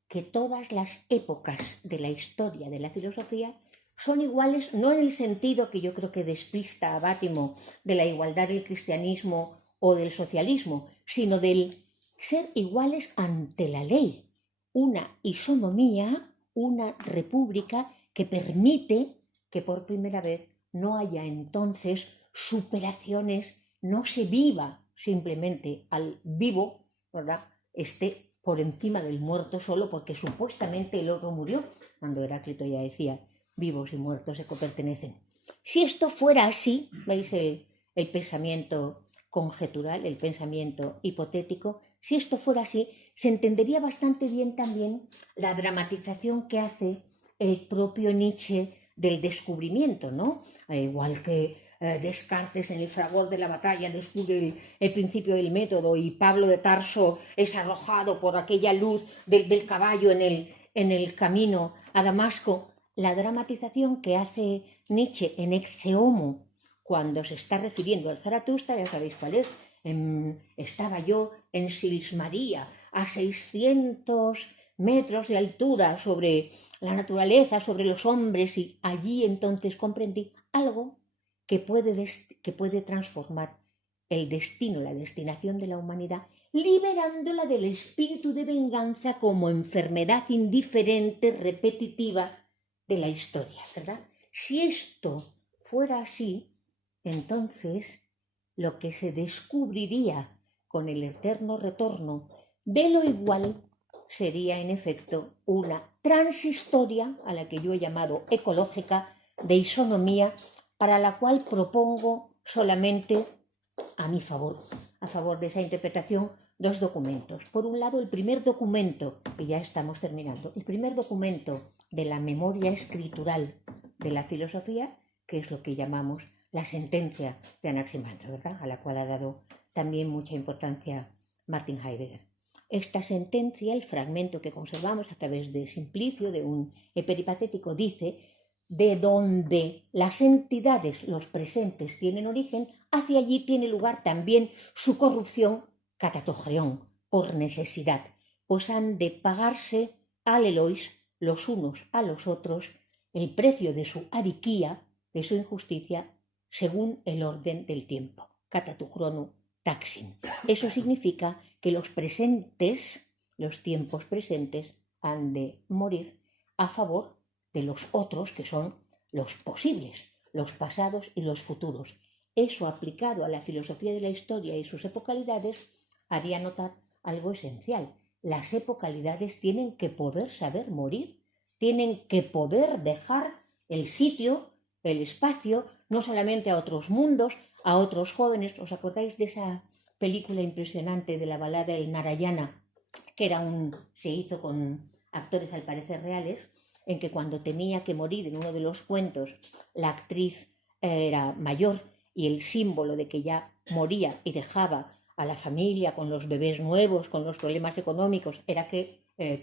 que todas las épocas de la historia de la filosofía son iguales, no en el sentido que yo creo que despista a Bátimo de la igualdad del cristianismo o del socialismo, sino del ser iguales ante la ley. Una isonomía, una república que permite que por primera vez no haya entonces superaciones, no se viva simplemente al vivo, ¿verdad? Esté por encima del muerto solo porque supuestamente el otro murió, cuando Heráclito ya decía, vivos y muertos se copertenecen. Si esto fuera así, veis el pensamiento conjetural, el pensamiento hipotético, si esto fuera así, se entendería bastante bien también la dramatización que hace el propio Nietzsche del descubrimiento, ¿no? Igual que Descartes en el fragor de la batalla descubre el principio del método y Pablo de Tarso es arrojado por aquella luz del caballo en el camino a Damasco. La dramatización que hace Nietzsche en Ecce Homo, cuando se está refiriendo al Zaratustra, ya sabéis cuál es, estaba yo en Sils Maria, a 600 metros de altura sobre la naturaleza, sobre los hombres, y allí entonces comprendí algo que puede transformar el destino, la destinación de la humanidad, liberándola del espíritu de venganza como enfermedad indiferente, repetitiva de la historia, ¿verdad? Si esto fuera así, entonces lo que se descubriría con el eterno retorno de lo igual sería en efecto una transhistoria, a la que yo he llamado ecológica, de isonomía, para la cual propongo solamente a mi favor, a favor de esa interpretación, dos documentos. Por un lado, el primer documento, y ya estamos terminando, el primer documento de la memoria escritural de la filosofía, que es lo que llamamos la sentencia de Anaximandro, ¿verdad? A la cual ha dado también mucha importancia Martin Heidegger. Esta sentencia, el fragmento que conservamos a través de Simplicio, de un peripatético, dice: de donde las entidades, los presentes, tienen origen, hacia allí tiene lugar también su corrupción, catatogreón, por necesidad, pues han de pagarse alelois los unos a los otros el precio de su adiquía, de su injusticia, según el orden del tiempo, catatuchronu taxin. Eso significa que los presentes, los tiempos presentes, han de morir a favor de los otros, que son los posibles, los pasados y los futuros. Eso, aplicado a la filosofía de la historia y sus epocalidades, haría notar algo esencial. Las epocalidades tienen que poder saber morir, tienen que poder dejar el sitio, el espacio, no solamente a otros mundos, a otros jóvenes. ¿Os acordáis de esa película impresionante de la balada del Narayana, que se hizo con actores al parecer reales, en que cuando tenía que morir en uno de los cuentos, la actriz era mayor y el símbolo de que ya moría y dejaba a la familia con los bebés nuevos, con los problemas económicos, era que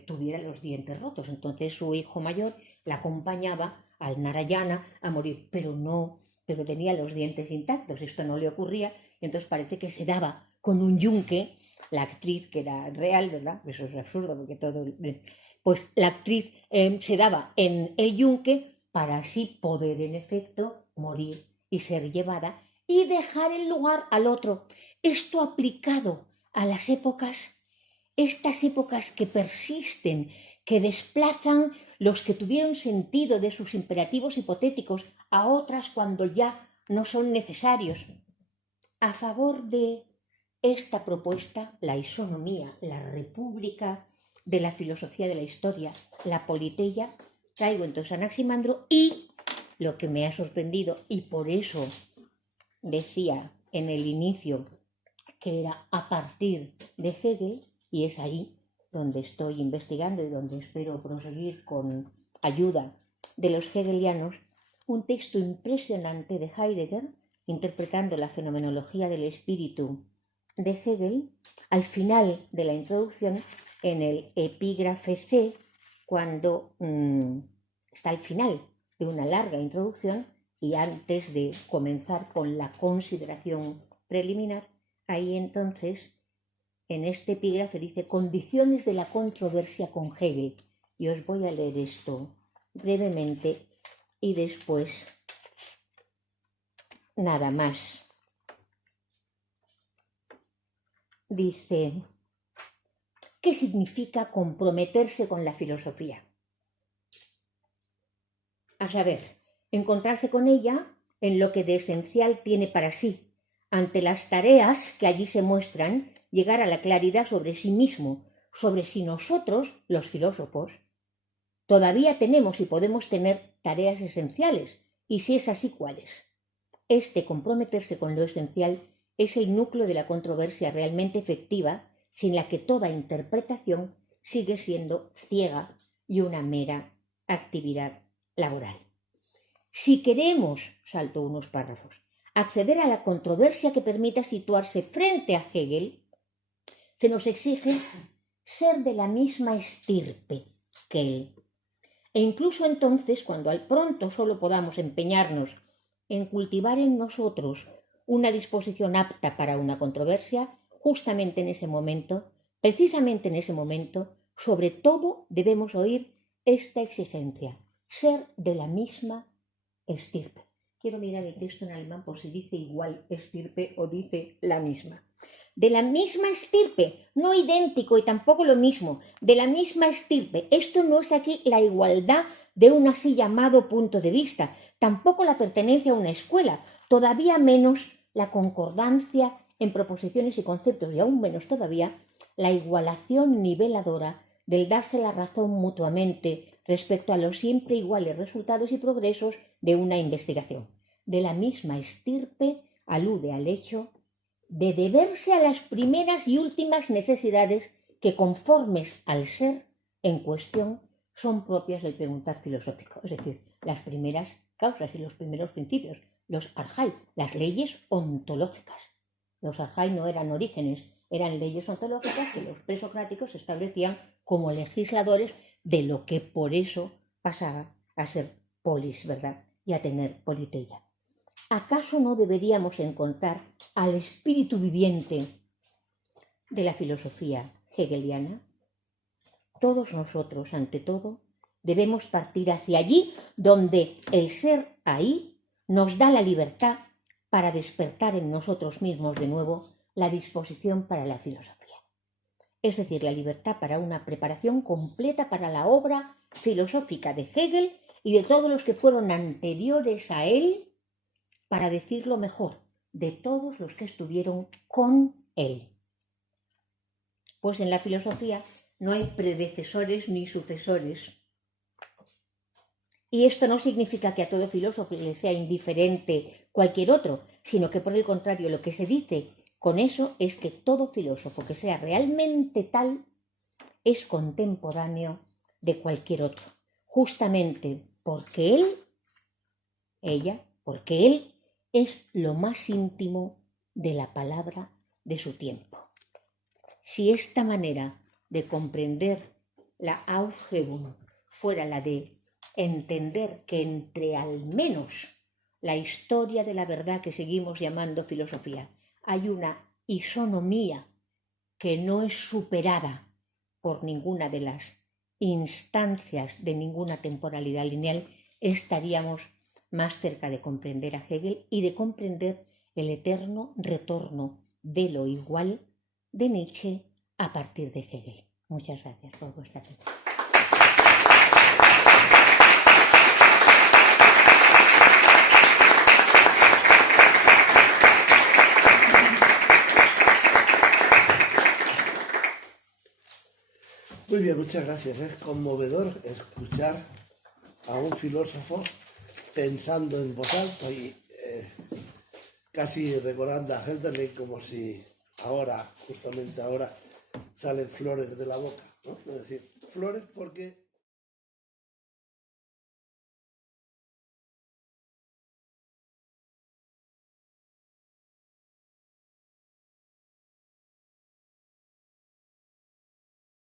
tuviera los dientes rotos. Entonces su hijo mayor la acompañaba al Narayana a morir, pero tenía los dientes intactos. Esto no le ocurría, entonces parece que se daba con un yunque, la actriz que era real, ¿verdad? Eso es absurdo porque todo... Pues la actriz se daba en el yunque para así poder en efecto morir y ser llevada y dejar el lugar al otro. Esto aplicado a las épocas, estas épocas que persisten, que desplazan los que tuvieron sentido de sus imperativos hipotéticos a otras cuando ya no son necesarios. A favor de esta propuesta, la isonomía, la república de la filosofía de la historia, la politeia, traigo entonces a Anaximandro y lo que me ha sorprendido, y por eso decía en el inicio que era a partir de Hegel, y es ahí donde estoy investigando y donde espero proseguir con ayuda de los hegelianos, un texto impresionante de Heidegger, interpretando la fenomenología del espíritu de Hegel, al final de la introducción, en el epígrafe C, cuando está al final de una larga introducción y antes de comenzar con la consideración preliminar, ahí entonces, en este epígrafe dice condiciones de la controversia con Hegel. Y os voy a leer esto brevemente y después nada más. Dice, ¿qué significa comprometerse con la filosofía? A saber, encontrarse con ella en lo que de esencial tiene para sí, ante las tareas que allí se muestran, llegar a la claridad sobre sí mismo, sobre si nosotros, los filósofos, todavía tenemos y podemos tener tareas esenciales, y si es así, ¿cuáles? Este comprometerse con lo esencial es el núcleo de la controversia realmente efectiva, sin la que toda interpretación sigue siendo ciega y una mera actividad laboral. Si queremos, salto unos párrafos, acceder a la controversia que permita situarse frente a Hegel, se nos exige ser de la misma estirpe que él. E incluso entonces, cuando al pronto solo podamos empeñarnos en cultivar en nosotros una disposición apta para una controversia, justamente en ese momento, precisamente en ese momento, sobre todo debemos oír esta exigencia, ser de la misma estirpe. Quiero mirar el texto en alemán por si dice igual estirpe o dice la misma. De la misma estirpe, no idéntico y tampoco lo mismo, de la misma estirpe. Esto no es aquí la igualdad de un así llamado punto de vista, tampoco la pertenencia a una escuela, todavía menos la concordancia en proposiciones y conceptos, y aún menos todavía la igualación niveladora del darse la razón mutuamente respecto a los siempre iguales resultados y progresos de una investigación. De la misma estirpe alude al hecho de deberse a las primeras y últimas necesidades que, conformes al ser en cuestión, son propias del preguntar filosófico, es decir, las primeras causas y los primeros principios, los arjai, las leyes ontológicas. Los arjai no eran orígenes, eran leyes ontológicas que los presocráticos establecían como legisladores de lo que por eso pasaba a ser polis, ¿verdad? Y a tener politeia. ¿Acaso no deberíamos encontrar al espíritu viviente de la filosofía hegeliana? Todos nosotros, ante todo, debemos partir hacia allí donde el ser ahí nos da la libertad para despertar en nosotros mismos de nuevo la disposición para la filosofía. Es decir, la libertad para una preparación completa para la obra filosófica de Hegel y de todos los que fueron anteriores a él, para decirlo mejor, de todos los que estuvieron con él. Pues en la filosofía no hay predecesores ni sucesores. Y esto no significa que a todo filósofo le sea indiferente cualquier otro, sino que por el contrario lo que se dice con eso es que todo filósofo que sea realmente tal es contemporáneo de cualquier otro. justamente porque porque él es lo más íntimo de la palabra de su tiempo. Si esta manera de comprender la Aufhebung fuera la de entender que entre al menos la historia de la verdad que seguimos llamando filosofía hay una isonomía que no es superada por ninguna de las instancias de ninguna temporalidad lineal, estaríamos más cerca de comprender a Hegel y de comprender el eterno retorno de lo igual de Nietzsche a partir de Hegel. Muchas gracias por vuestra atención. Muy bien, muchas gracias. Es conmovedor escuchar a un filósofo pensando en voz alta y casi recordando a Hölderlin como si ahora, justamente ahora, salen flores de la boca, ¿no? Es decir, flores porque